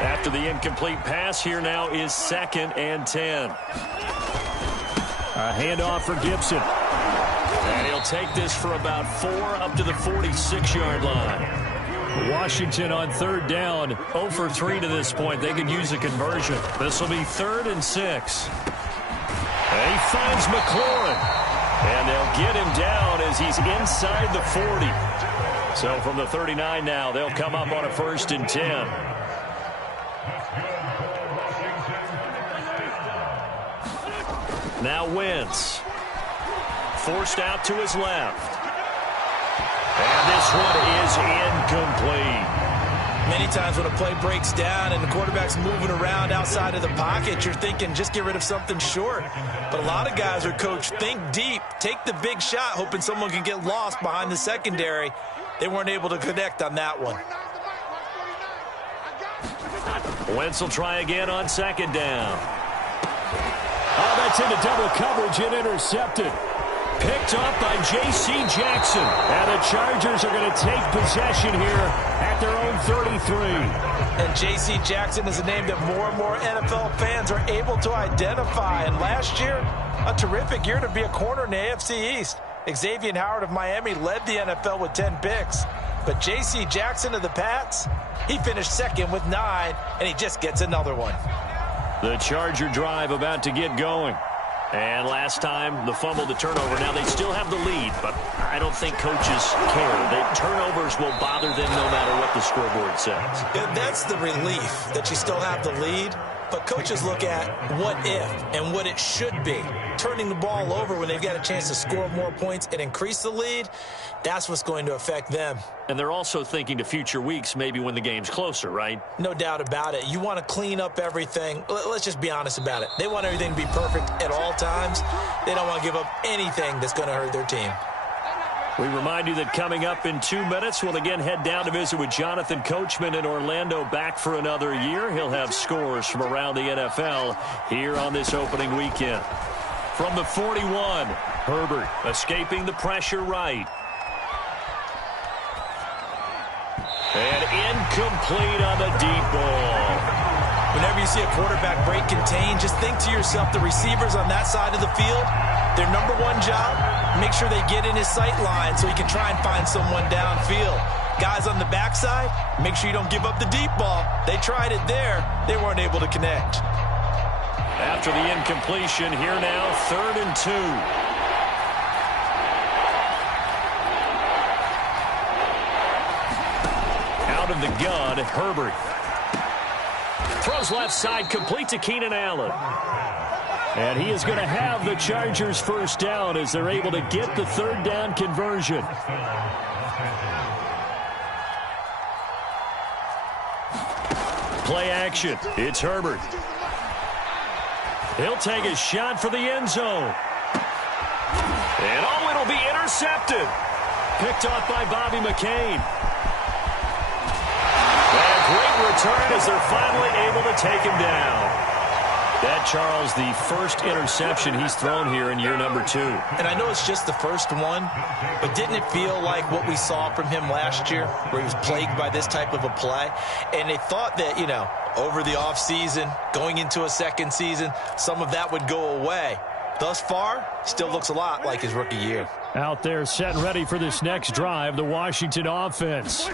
After the incomplete pass, here now is 2nd and 10. A handoff for Gibson. And he'll take this for about 4 up to the 46-yard line. Washington on 3rd down, 0 for 3 to this point. They could use a conversion. This will be 3rd and 6. And he finds McLaurin. And they'll get him down as he's inside the 40. So from the 39 now, they'll come up on a 1st and 10. Now Wentz. Forced out to his left. And this one is incomplete. Many times when a play breaks down and the quarterback's moving around outside of the pocket, you're thinking just get rid of something short. But a lot of guys are coached, think deep, take the big shot, hoping someone can get lost behind the secondary. They weren't able to connect on that one. Wentz will try again on 2nd down. Oh, that's into double coverage and intercepted. Picked up by J.C. Jackson. And the Chargers are going to take possession here at their own 33. And J.C. Jackson is a name that more and more NFL fans are able to identify. And last year, a terrific year to be a corner in the AFC East. Xavier Howard of Miami led the NFL with 10 picks. But J.C. Jackson of the Pats, he finished second with 9, and he just gets another one. The Charger drive about to get going. And last time, the fumble to turnover. Now, they still have the lead, but I don't think coaches care. The turnovers will bother them no matter what the scoreboard says. And that's the relief that you still have the lead. But coaches look at what if and what it should be. Turning the ball over when they've got a chance to score more points and increase the lead, that's what's going to affect them. And they're also thinking to future weeks, maybe when the game's closer, right? No doubt about it. You want to clean up everything. Let's just be honest about it. They want everything to be perfect at all times. They don't want to give up anything that's going to hurt their team. We remind you that coming up in 2 minutes, we'll again head down to visit with Jonathan Coachman in Orlando, back for another year. He'll have scores from around the NFL here on this opening weekend. From the 41, Herbert escaping the pressure right. And incomplete on the deep ball. Whenever you see a quarterback break contain, just think to yourself, the receivers on that side of the field, their number one job, make sure they get in his sight line so he can try and find someone downfield. Guys on the backside, make sure you don't give up the deep ball. They tried it there. They weren't able to connect. After the incompletion, here now, 3rd and 2. Out of the gun, Herbert. Throws left side, complete to Keenan Allen. And he is going to have the Chargers first down as they're able to get the 3rd down conversion. Play action. It's Herbert. He'll take a shot for the end zone. And oh, it'll be intercepted. Picked off by Bobby McCain. And a great return as they're finally able to take him down. That, Charles, the first interception he's thrown here in year number 2. And I know it's just the first one, but didn't it feel like what we saw from him last year, where he was plagued by this type of a play? And they thought that, you know, over the offseason, going into a second season, some of that would go away. Thus far, still looks a lot like his rookie year. Out there set and ready for this next drive, the Washington offense.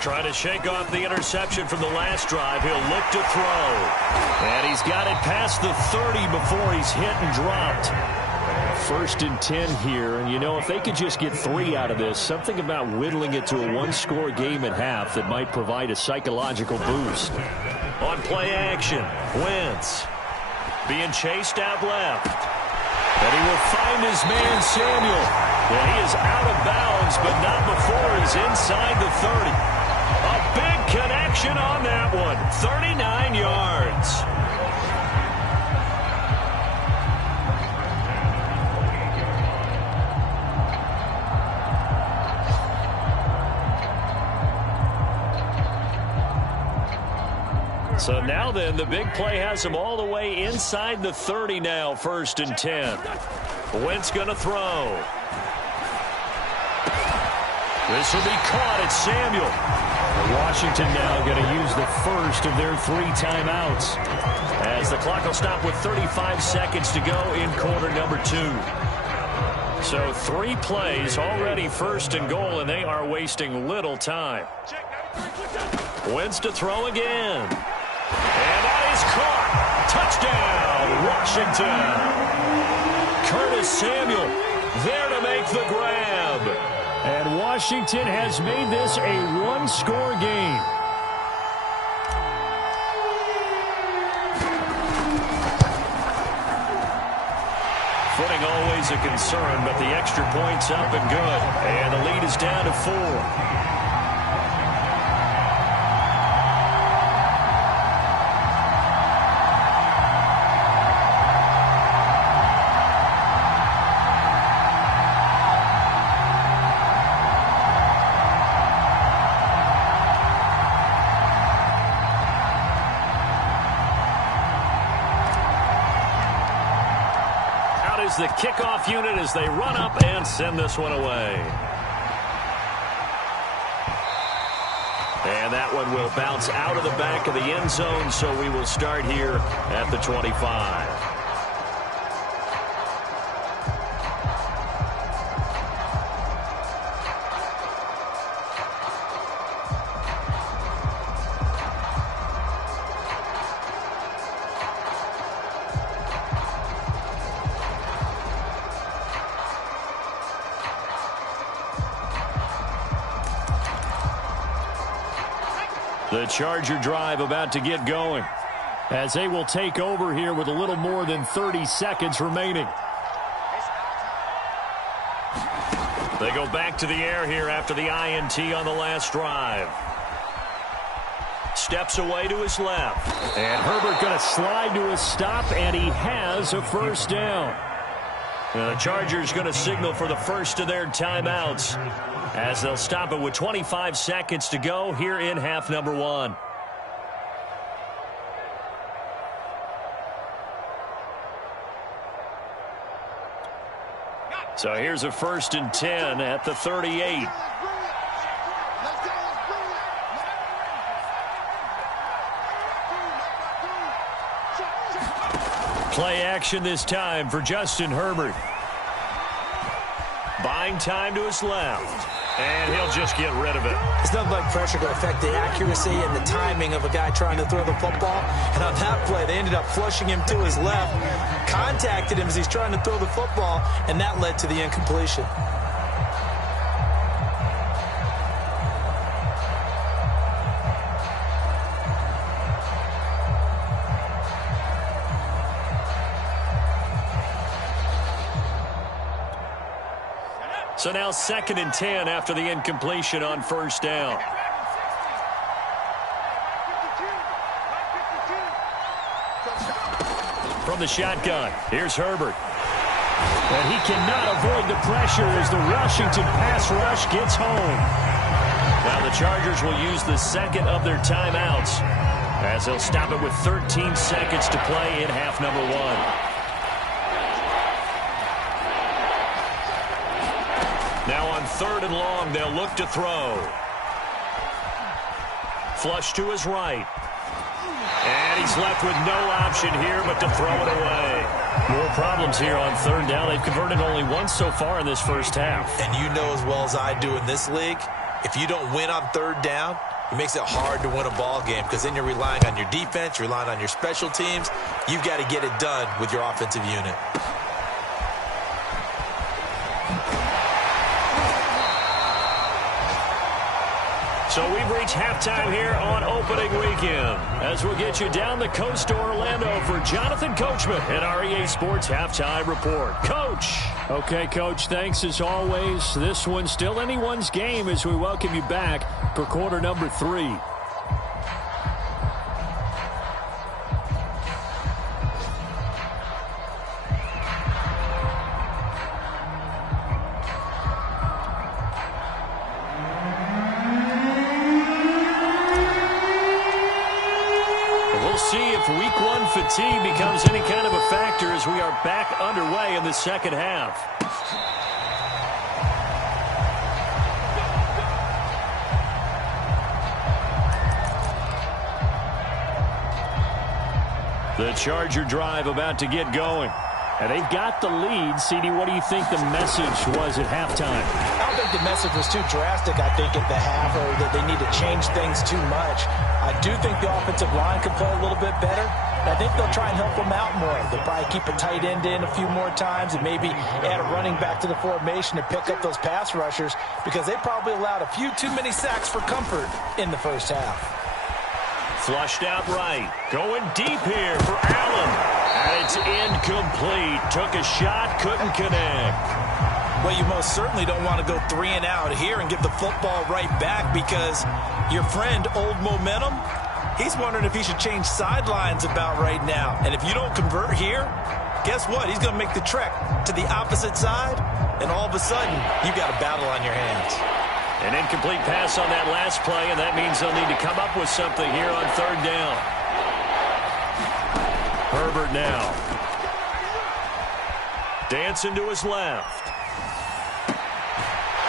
Trying to shake off the interception from the last drive. He'll look to throw. And he's got it past the 30 before he's hit and dropped. 1st and 10 here. And, you know, if they could just get 3 out of this, something about whittling it to a one-score game at half that might provide a psychological boost. On play action, Wentz being chased out left. And he will find his man, Samuel. And he is out of bounds, but not before he's inside the 30. A big connection on that one. 39 yards. So now then, the big play has him all the way inside the 30 now, 1st and 10. Wentz going to throw. This will be caught. It's Samuel. Washington now going to use the first of their 3 timeouts, as the clock will stop with 35 seconds to go in quarter number 2. So 3 plays already 1st and goal, and they are wasting little time. Wentz to throw again. And that is caught. Touchdown, Washington. Curtis Samuel there to make the grab. And Washington has made this a one-score game. Footing always a concern, but the extra point's up and good. And the lead is down to 4. that is the kickoff unit as they run up and send this one away. And that one will bounce out of the back of the end zone, so we will start here at the 25. The Charger drive about to get going as they will take over here with a little more than 30 seconds remaining. They go back to the air here after the INT on the last drive. Steps away to his left. And Herbert going to slide to a stop, and he has a first down. And the Chargers going to signal for the first of their timeouts, as they'll stop it with 25 seconds to go here in half number 1. So here's a 1st and 10 at the 38. Play action this time for Justin Herbert. Buying time to his left. And he'll just get rid of it. It's nothing like pressure to affect the accuracy and the timing of a guy trying to throw the football. And on that play, they ended up flushing him to his left, contacted him as he's trying to throw the football, and that led to the incompletion. So now 2nd and 10 after the incompletion on first down. From the shotgun, here's Herbert. And he cannot avoid the pressure as the Washington pass rush gets home. Now the Chargers will use the second of their timeouts as they'll stop it with 13 seconds to play in half number 1. Now on 3rd and long, they'll look to throw. Flush to his right. And he's left with no option here but to throw it away. More problems here on 3rd down. They've converted only once so far in this first half. And you know as well as I do in this league, if you don't win on 3rd down, it makes it hard to win a ball game because then you're relying on your defense, you're relying on your special teams. You've got to get it done with your offensive unit. So we've reached halftime here on opening weekend as we'll get you down the coast to Orlando for Jonathan Coachman and our EA Sports Halftime Report. Coach. Okay, Coach, thanks as always. This one's still anyone's game as we welcome you back for quarter number 3. Week 1 fatigue becomes any kind of a factor as we are back underway in the second half. The Charger drive about to get going. And they've got the lead. CD, what do you think the message was at halftime? I don't think the message was too drastic, I think, at the half, or that they need to change things too much. I do think the offensive line could play a little bit better. I think they'll try and help them out more. They'll probably keep a tight end in a few more times and maybe add a running back to the formation to pick up those pass rushers because they probably allowed a few too many sacks for comfort in the first half. Flushed out right. Going deep here for Allen. And it's incomplete. Took a shot, couldn't connect. Well, you most certainly don't want to go 3 and out here and give the football right back because your friend, Old Momentum, he's wondering if he should change sidelines about right now. And if you don't convert here, guess what? He's going to make the trek to the opposite side, and all of a sudden, you've got a battle on your hands. An incomplete pass on that last play, and that means they'll need to come up with something here on 3rd down. Herbert now. dancing to his left.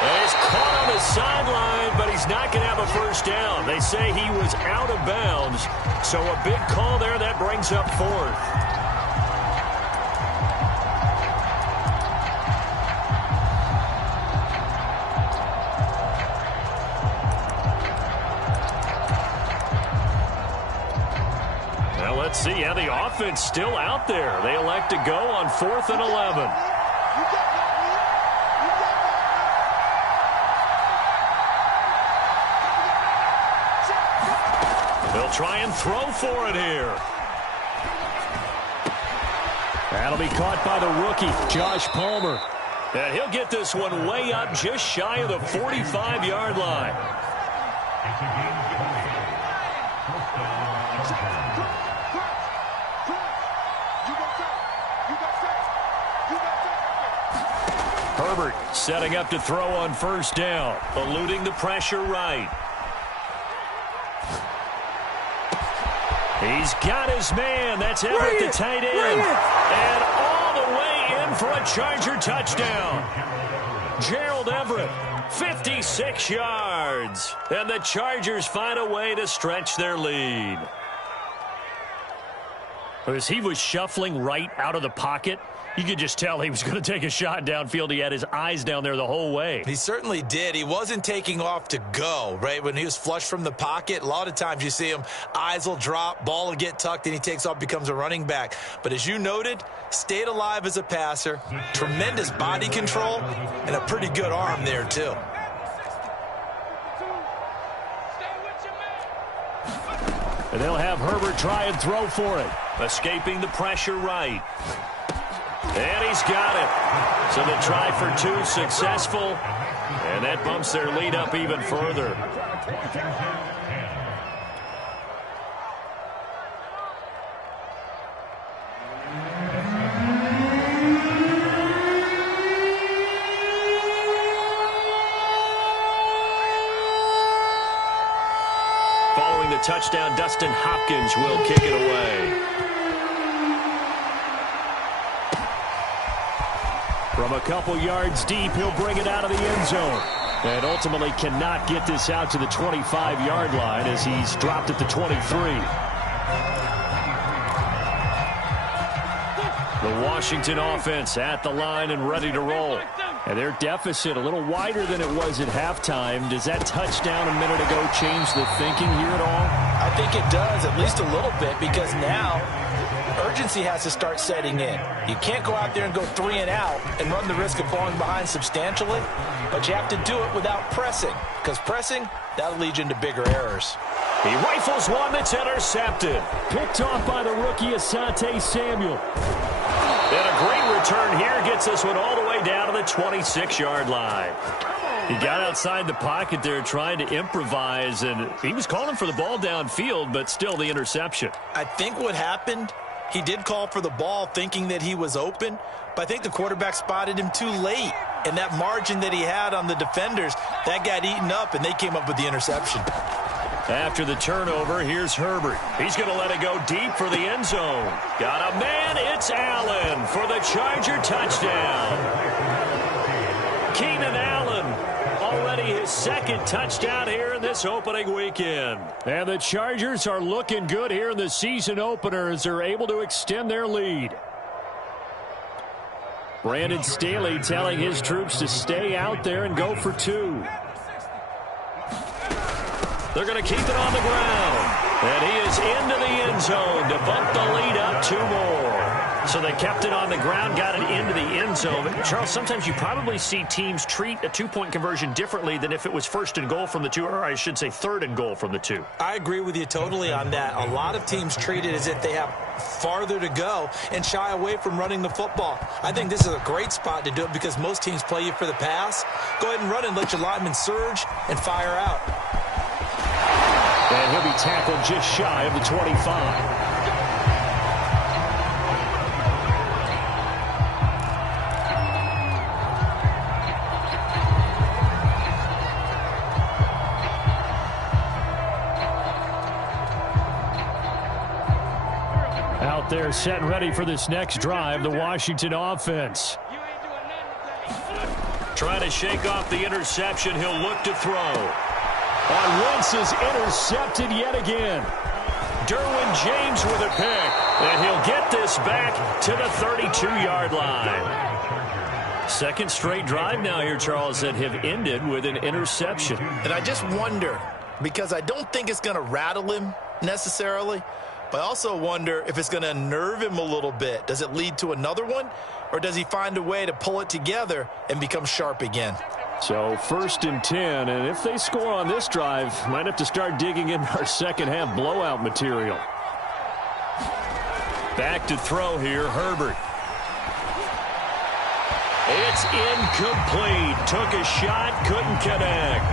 And he's caught on the sideline, but he's not going to have a first down. They say he was out of bounds, so a big call there. That brings up 4th. Let's see how the offense still out there. They elect to go on 4th and 11. They'll try and throw for it here. That'll be caught by the rookie, Josh Palmer. And he'll get this one way up just shy of the 45-yard line. Herbert setting up to throw on 1st down, eluding the pressure right. He's got his man. That's Everett, the tight end. And all the way in for a Charger touchdown. Gerald Everett, 56 yards. And the Chargers find a way to stretch their lead. As he was shuffling right out of the pocket, you could just tell he was going to take a shot downfield. He had his eyes down there the whole way. He certainly did. He wasn't taking off to go, right? When he was flushed from the pocket, a lot of times you see him, eyes will drop, ball will get tucked, and he takes off, becomes a running back. But as you noted, stayed alive as a passer, tremendous body control, and a pretty good arm there, too. And they'll have Herbert try and throw for it. Escaping the pressure right. And he's got it. So the try for 2 successful. And that bumps their lead up even further. Following the touchdown, Dustin Hopkins will kick it away. From a couple yards deep, he'll bring it out of the end zone. And ultimately cannot get this out to the 25-yard line as he's dropped at the 23. The Washington offense at the line and ready to roll. And their deficit a little wider than it was at halftime. Does that touchdown a minute ago change the thinking here at all? I think it does, at least a little bit, because now urgency has to start setting in. You can't go out there and go 3 and out and run the risk of falling behind substantially, but you have to do it without pressing, because pressing, that'll lead you into bigger errors. He rifles one that's intercepted. Picked off by the rookie Asante Samuel. And a great return here gets this one all the way down to the 26-yard line. He got outside the pocket there trying to improvise, and he was calling for the ball downfield, but still the interception. I think what happened, he did call for the ball thinking that he was open, but I think the quarterback spotted him too late. And that margin that he had on the defenders, that got eaten up, and they came up with the interception. After the turnover, here's Herbert. He's going to let it go deep for the end zone. Got a man, it's Allen for the Charger touchdown. Keenan Allen, already his 2nd touchdown here in this opening weekend. And the Chargers are looking good here in the season opener as they're able to extend their lead. Brandon Staley telling his troops to stay out there and go for 2. They're going to keep it on the ground. And he is into the end zone to bump the lead up 2 more. So they kept it on the ground, got it into the end zone. Charles, sometimes you probably see teams treat a 2-point conversion differently than if it was 1st and goal from the 2, or I should say 3rd and goal from the 2. I agree with you totally on that. A lot of teams treat it as if they have farther to go and shy away from running the football. I think this is a great spot to do it because most teams play you for the pass. Go ahead and run and let your linemen surge and fire out. And he'll be tackled just shy of the 25. Out there set and ready for this next drive, the Washington offense. Trying to shake off the interception. He'll look to throw. On Wentz is intercepted yet again. Derwin James with a pick. And he'll get this back to the 32-yard line. Second straight drive now here, Charles, that have ended with an interception. And I just wonder, because I don't think it's going to rattle him necessarily, but I also wonder if it's going to unnerve him a little bit. Does it lead to another one, or does he find a way to pull it together and become sharp again? So 1st and 10, and if they score on this drive, might have to start digging in our second half blowout material. Back to throw here, Herbert. It's incomplete. Took a shot, couldn't connect.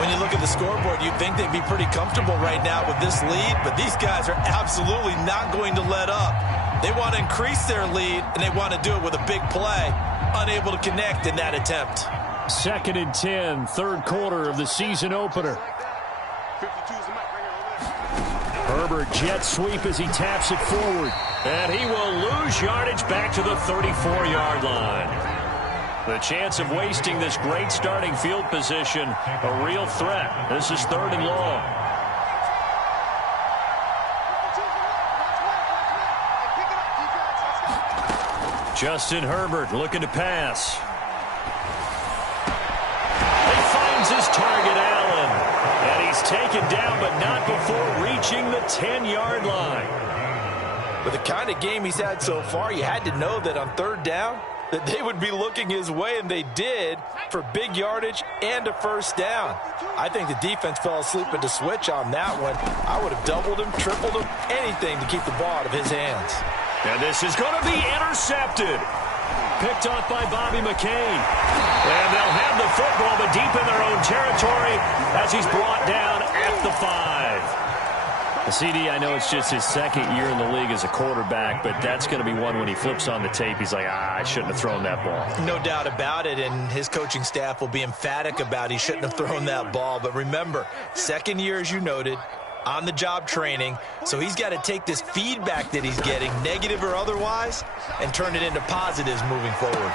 When you look at the scoreboard, you'd think they'd be pretty comfortable right now with this lead, but these guys are absolutely not going to let up. They want to increase their lead, and they want to do it with a big play. Unable to connect in that attempt. 2nd and 10, third quarter of the season opener. Herbert jet sweep as he taps it forward. And he will lose yardage back to the 34-yard line. The chance of wasting this great starting field position, a real threat. This is 3rd and long. Justin Herbert looking to pass. He finds his target, Allen. And he's taken down, but not before reaching the 10-yard line. With the kind of game he's had so far, you had to know that on 3rd down, that they would be looking his way, and they did, for big yardage and a 1st down. I think the defense fell asleep at the switch on that one. I would have doubled him, tripled him, anything to keep the ball out of his hands. And this is going to be intercepted. Picked off by Bobby McCain. And they'll have the football, but deep in their own territory as he's brought down at the 5. CD, I know it's just his 2nd year in the league as a quarterback, but that's going to be one when he flips on the tape. He's like, I shouldn't have thrown that ball. No doubt about it, and his coaching staff will be emphatic about he shouldn't have thrown that ball. But remember, 2nd year, as you noted, on-the-job training, so he's got to take this feedback that he's getting, negative or otherwise, and turn it into positives moving forward.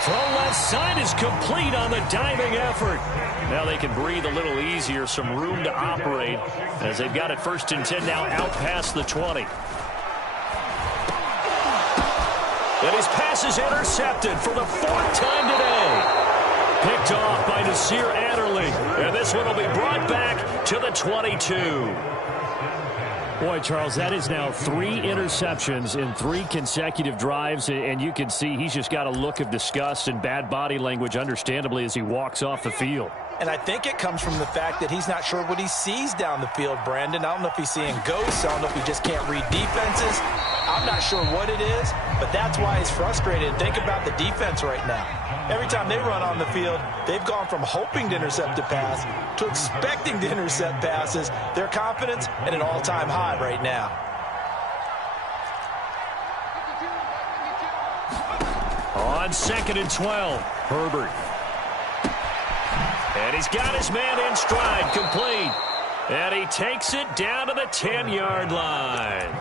Throw left side is complete on the diving effort. Now they can breathe a little easier, some room to operate as they've got it 1st and 10 now out past the 20. And his pass is intercepted for the 4th time today. Picked off by Nasir Adderley. And this one will be brought back to the 22. Boy, Charles, that is now 3 interceptions in 3 consecutive drives, and you can see he's just got a look of disgust and bad body language, understandably, as he walks off the field. And I think it comes from the fact that he's not sure what he sees down the field, Brandon. I don't know if he's seeing ghosts. I don't know if he just can't read defenses. I'm not sure what it is, but that's why he's frustrated. Think about the defense right now. Every time they run on the field, they've gone from hoping to intercept a pass to expecting to intercept passes. Their confidence at an all-time high right now. On 2nd and 12, Herbert. And he's got his man in stride, complete. And he takes it down to the 10-yard line.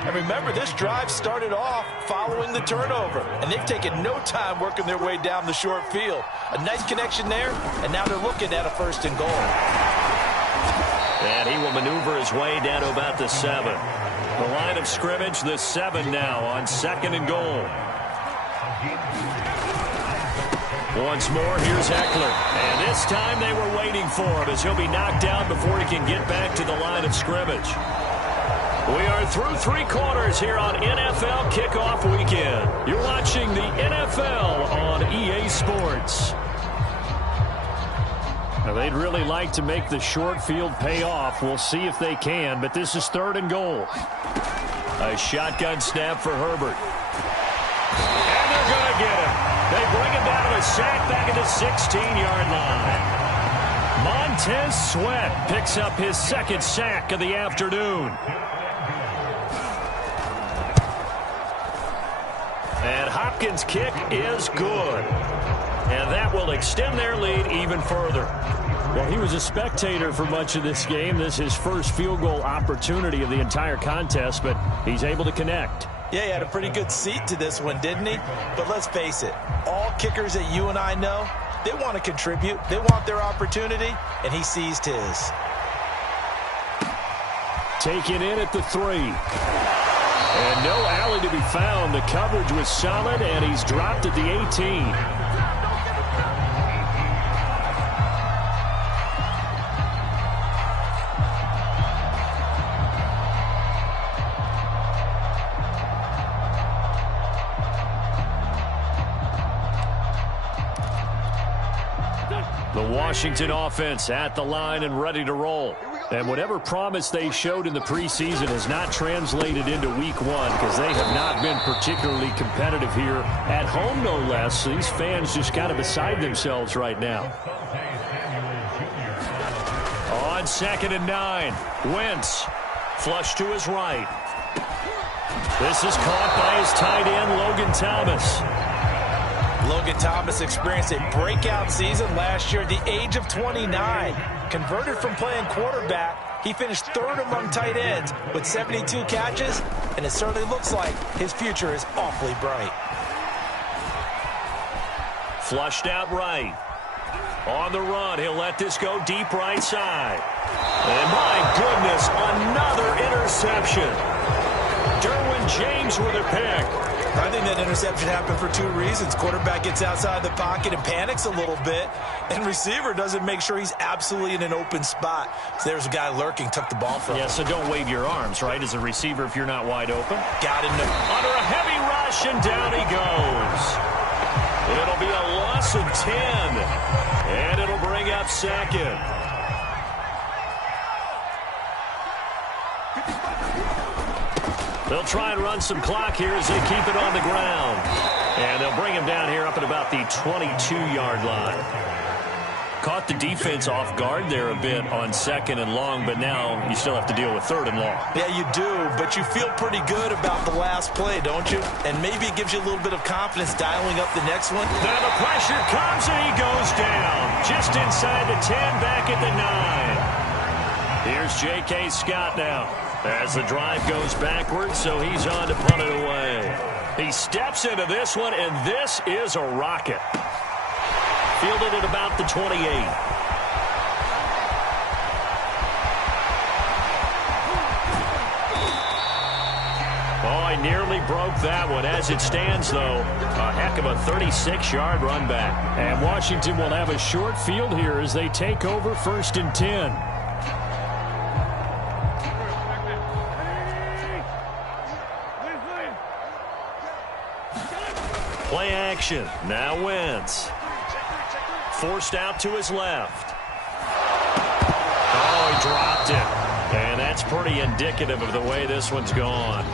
And remember, this drive started off following the turnover, and they've taken no time working their way down the short field. A nice connection there, and now they're looking at a 1st and goal. And he will maneuver his way down to about the 7. The line of scrimmage, the 7 now on 2nd and goal. Once more, here's Eckler. And this time they were waiting for him as he'll be knocked down before he can get back to the line of scrimmage. We are through 3 quarters here on NFL Kickoff Weekend. You're watching the NFL on EA Sports. Now, they'd really like to make the short field pay off. We'll see if they can, but this is 3rd and goal. A shotgun snap for Herbert. And they're going to get him. They bring him down to a sack back at the 16-yard line. Montez Sweat picks up his 2nd sack of the afternoon. And Hopkins' kick is good. And that will extend their lead even further. Well, he was a spectator for much of this game. This is his first field goal opportunity of the entire contest, but he's able to connect. Yeah, he had a pretty good seat to this one, didn't he? But let's face it, all kickers that you and I know, they want to contribute. They want their opportunity, and he seized his. Taken in at the 3. And no alley to be found. The coverage was solid, and he's dropped at the 18. The Washington offense at the line and ready to roll. And whatever promise they showed in the preseason has not translated into week 1 because they have not been particularly competitive here at home, no less. These fans just kind of beside themselves right now. On 2nd and 9, Wentz flush to his right. This is caught by his tight end, Logan Thomas. Logan Thomas experienced a breakout season last year at the age of 29. Converted from playing quarterback, he finished 3rd among tight ends with 72 catches, and it certainly looks like his future is awfully bright. Flushed out right. On the run, he'll let this go deep right side. And my goodness, another interception. Derwin James with a pick. I think that interception happened for 2 reasons. Quarterback gets outside the pocket and panics a little bit, and receiver doesn't make sure he's absolutely in an open spot. So there's a guy lurking, took the ball from him. Yeah, so don't wave your arms, right, as a receiver if you're not wide open. Got him. Under a heavy rush, and down he goes. It'll be a loss of 10, and it'll bring up 2nd. They'll try and run some clock here as they keep it on the ground. And they'll bring him down here up at about the 22-yard line. Caught the defense off guard there a bit on 2nd and long, but now you still have to deal with 3rd and long. Yeah, you do, but you feel pretty good about the last play, don't you? And maybe it gives you a little bit of confidence dialing up the next one. Now the pressure comes, and he goes down. Just inside the 10, back at the 9. Here's J.K. Scott now. As the drive goes backwards, so he's on to punt it away. He steps into this one, and this is a rocket. Fielded at about the 28. Oh, I nearly broke that one. As it stands, though, a heck of a 36-yard run back. And Washington will have a short field here as they take over 1st and 10. Play action. Now Wentz. Forced out to his left. Oh, he dropped it. And that's pretty indicative of the way this one's gone.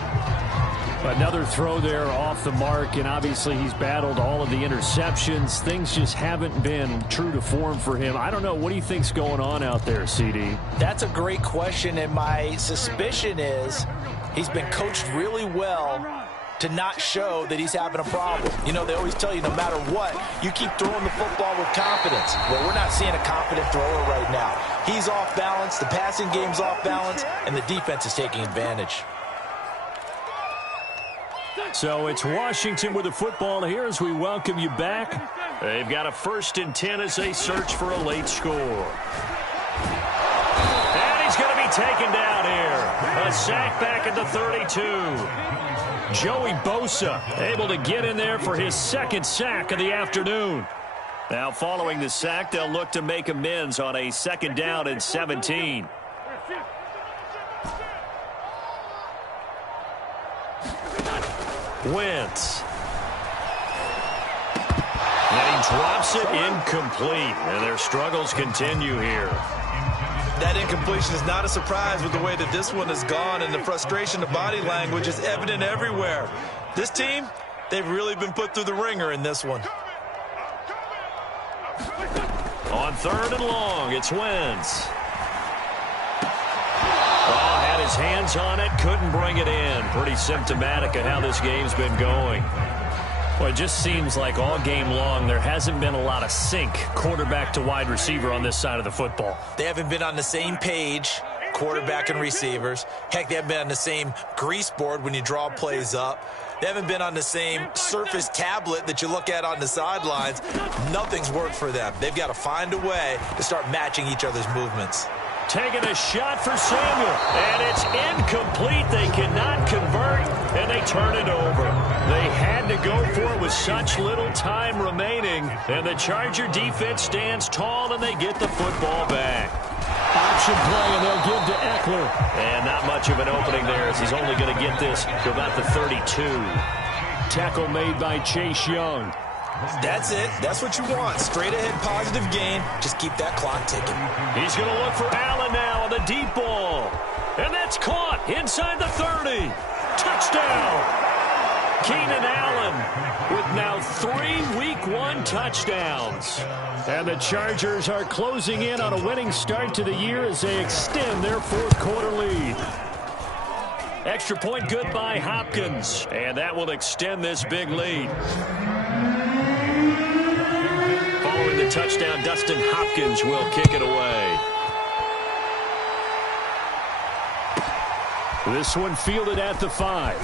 Another throw there off the mark, and obviously he's battled all of the interceptions. Things just haven't been true to form for him. I don't know. What do you think's going on out there, CD? That's a great question, and my suspicion is he's been coached really well to not show that he's having a problem. You know, they always tell you no matter what, you keep throwing the football with confidence. Well, we're not seeing a confident thrower right now. He's off balance, the passing game's off balance, and the defense is taking advantage. So it's Washington with the football here as we welcome you back. They've got a 1st and 10 as they search for a late score. And he's going to be taken down here. A sack back at the 32. Joey Bosa able to get in there for his 2nd sack of the afternoon. Now following the sack, they'll look to make amends on a 2nd down and 17. Wentz. And he drops it incomplete. And their struggles continue here. That incompletion is not a surprise with the way that this one has gone, and the frustration, the body language is evident everywhere. This team, they've really been put through the ringer in this one. On 3rd and long, it's Wentz. Oh, had his hands on it, couldn't bring it in. Pretty symptomatic of how this game's been going. Well, it just seems like all game long there hasn't been a lot of sync quarterback to wide receiver on this side of the football. They haven't been on the same page. quarterback and receivers. Heck, they haven't been on the same grease board when you draw plays up. They haven't been on the same Surface tablet that you look at on the sidelines. Nothing's worked for them. They've got to find a way to start matching each other's movements. Taking a shot for Samuel, and it's incomplete. They cannot convert, and they turn it over. They had to go for it with such little time remaining, and the Charger defense stands tall, and they get the football back. Option play, and they'll give to Eckler. And not much of an opening there, as he's only going to get this to about the 32. Tackle made by Chase Young. That's it. That's what you want. Straight ahead positive gain. Just keep that clock ticking. He's going to look for Allen now on the deep ball. And that's caught inside the 30. Touchdown. Keenan Allen with now 3 Week 1 touchdowns. And the Chargers are closing in on a winning start to the year as they extend their fourth quarter lead. Extra point good by Hopkins. And that will extend this big lead. Following the touchdown, Dustin Hopkins will kick it away. This one fielded at the 5.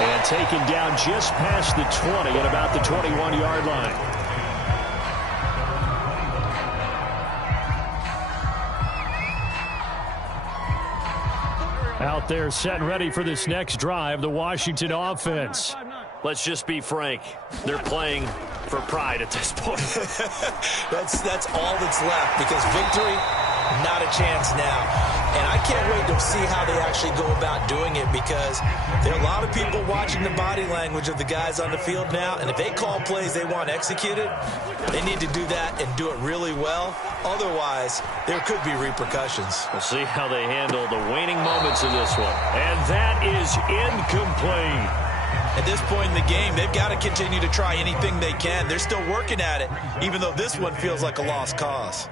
And taken down just past the 20 at about the 21-yard line. Out there set and ready for this next drive, the Washington offense. Let's just be frank. They're playing for pride at this point. That's all that's left, because victory, not a chance now. And I can't wait to see how they actually go about doing it, because there are a lot of people watching the body language of the guys on the field now, and if they call plays they want executed, they need to do that and do it really well. Otherwise, there could be repercussions. We'll see how they handle the waning moments of this one. And that is incomplete. At this point in the game, they've got to continue to try anything they can. They're still working at it, even though this one feels like a lost cause.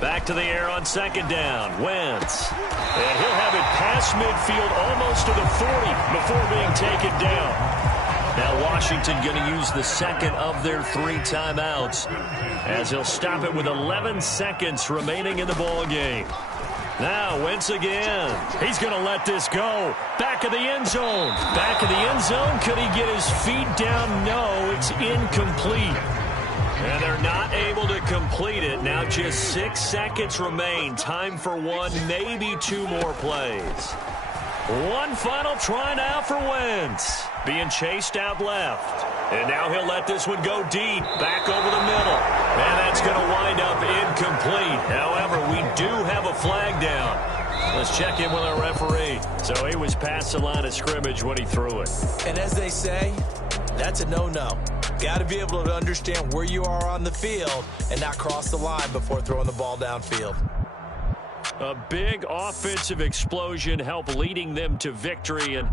Back to the air on second down. Wentz. And he'll have it past midfield almost to the 40 before being taken down. Now Washington going to use the second of their 3 timeouts, as he'll stop it with 11 seconds remaining in the ball game. Now Wentz again. He's going to let this go. Back of the end zone. Back of the end zone. Could he get his feet down? No, it's incomplete. And they're not able to complete it. Now just 6 seconds remain. Time for one, maybe 2 more plays. One final try now for Wentz. Being chased out left. And now he'll let this one go deep. Back over the middle. And that's going to wind up incomplete. However, we do have a flag down. Let's check in with our referee. So he was past the line of scrimmage when he threw it. And as they say, that's a no-no. Got to be able to understand where you are on the field and not cross the line before throwing the ball downfield. A big offensive explosion helped leading them to victory, and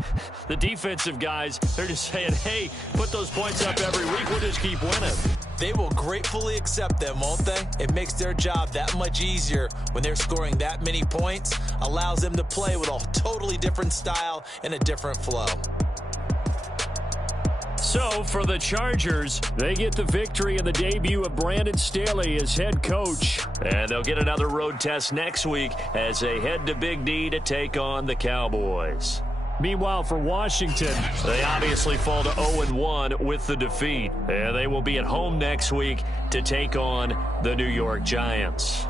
the defensive guys, they're just saying, hey, put those points up every week, we'll just keep winning. They will gratefully accept them, won't they? It makes their job that much easier when they're scoring that many points, allows them to play with a totally different style and a different flow. So, for the Chargers, they get the victory in the debut of Brandon Staley as head coach. And they'll get another road test next week as they head to Big D to take on the Cowboys. Meanwhile, for Washington, they obviously fall to 0-1 with the defeat. And they will be at home next week to take on the New York Giants.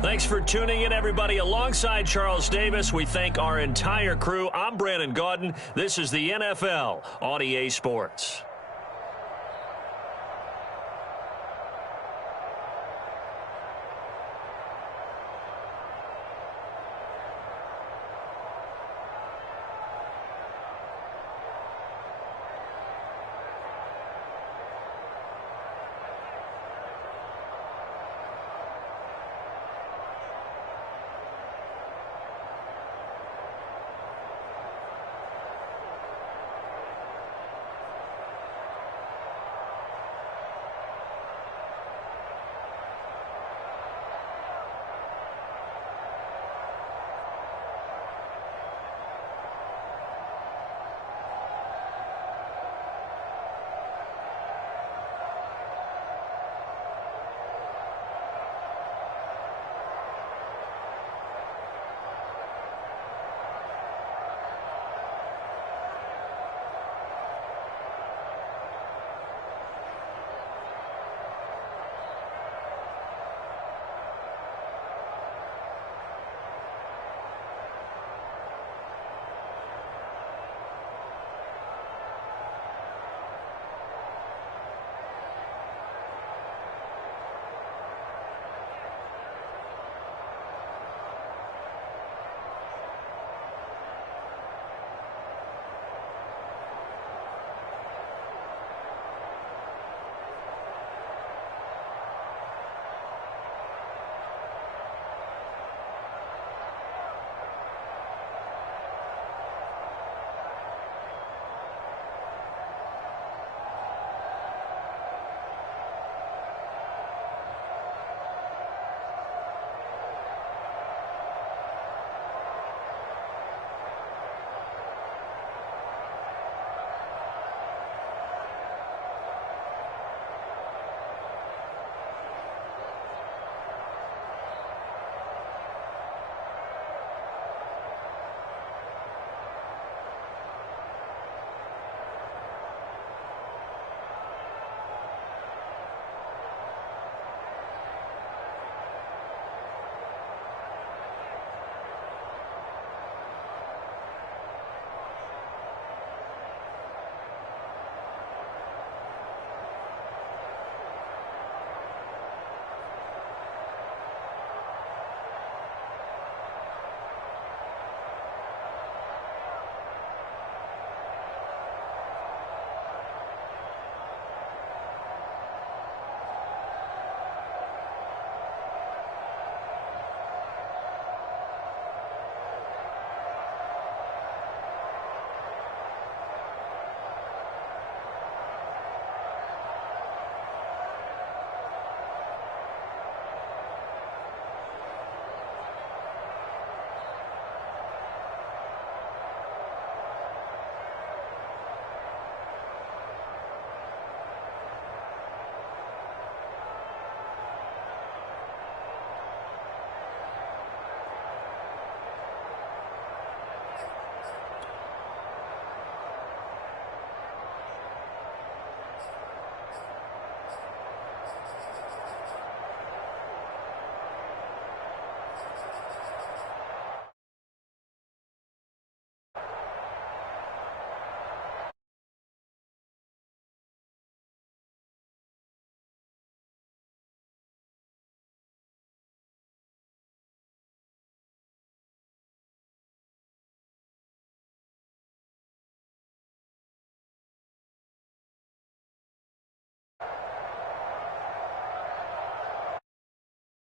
Thanks for tuning in, everybody. Alongside Charles Davis, we thank our entire crew. I'm Brandon Gaudin. This is the NFL on EA Sports.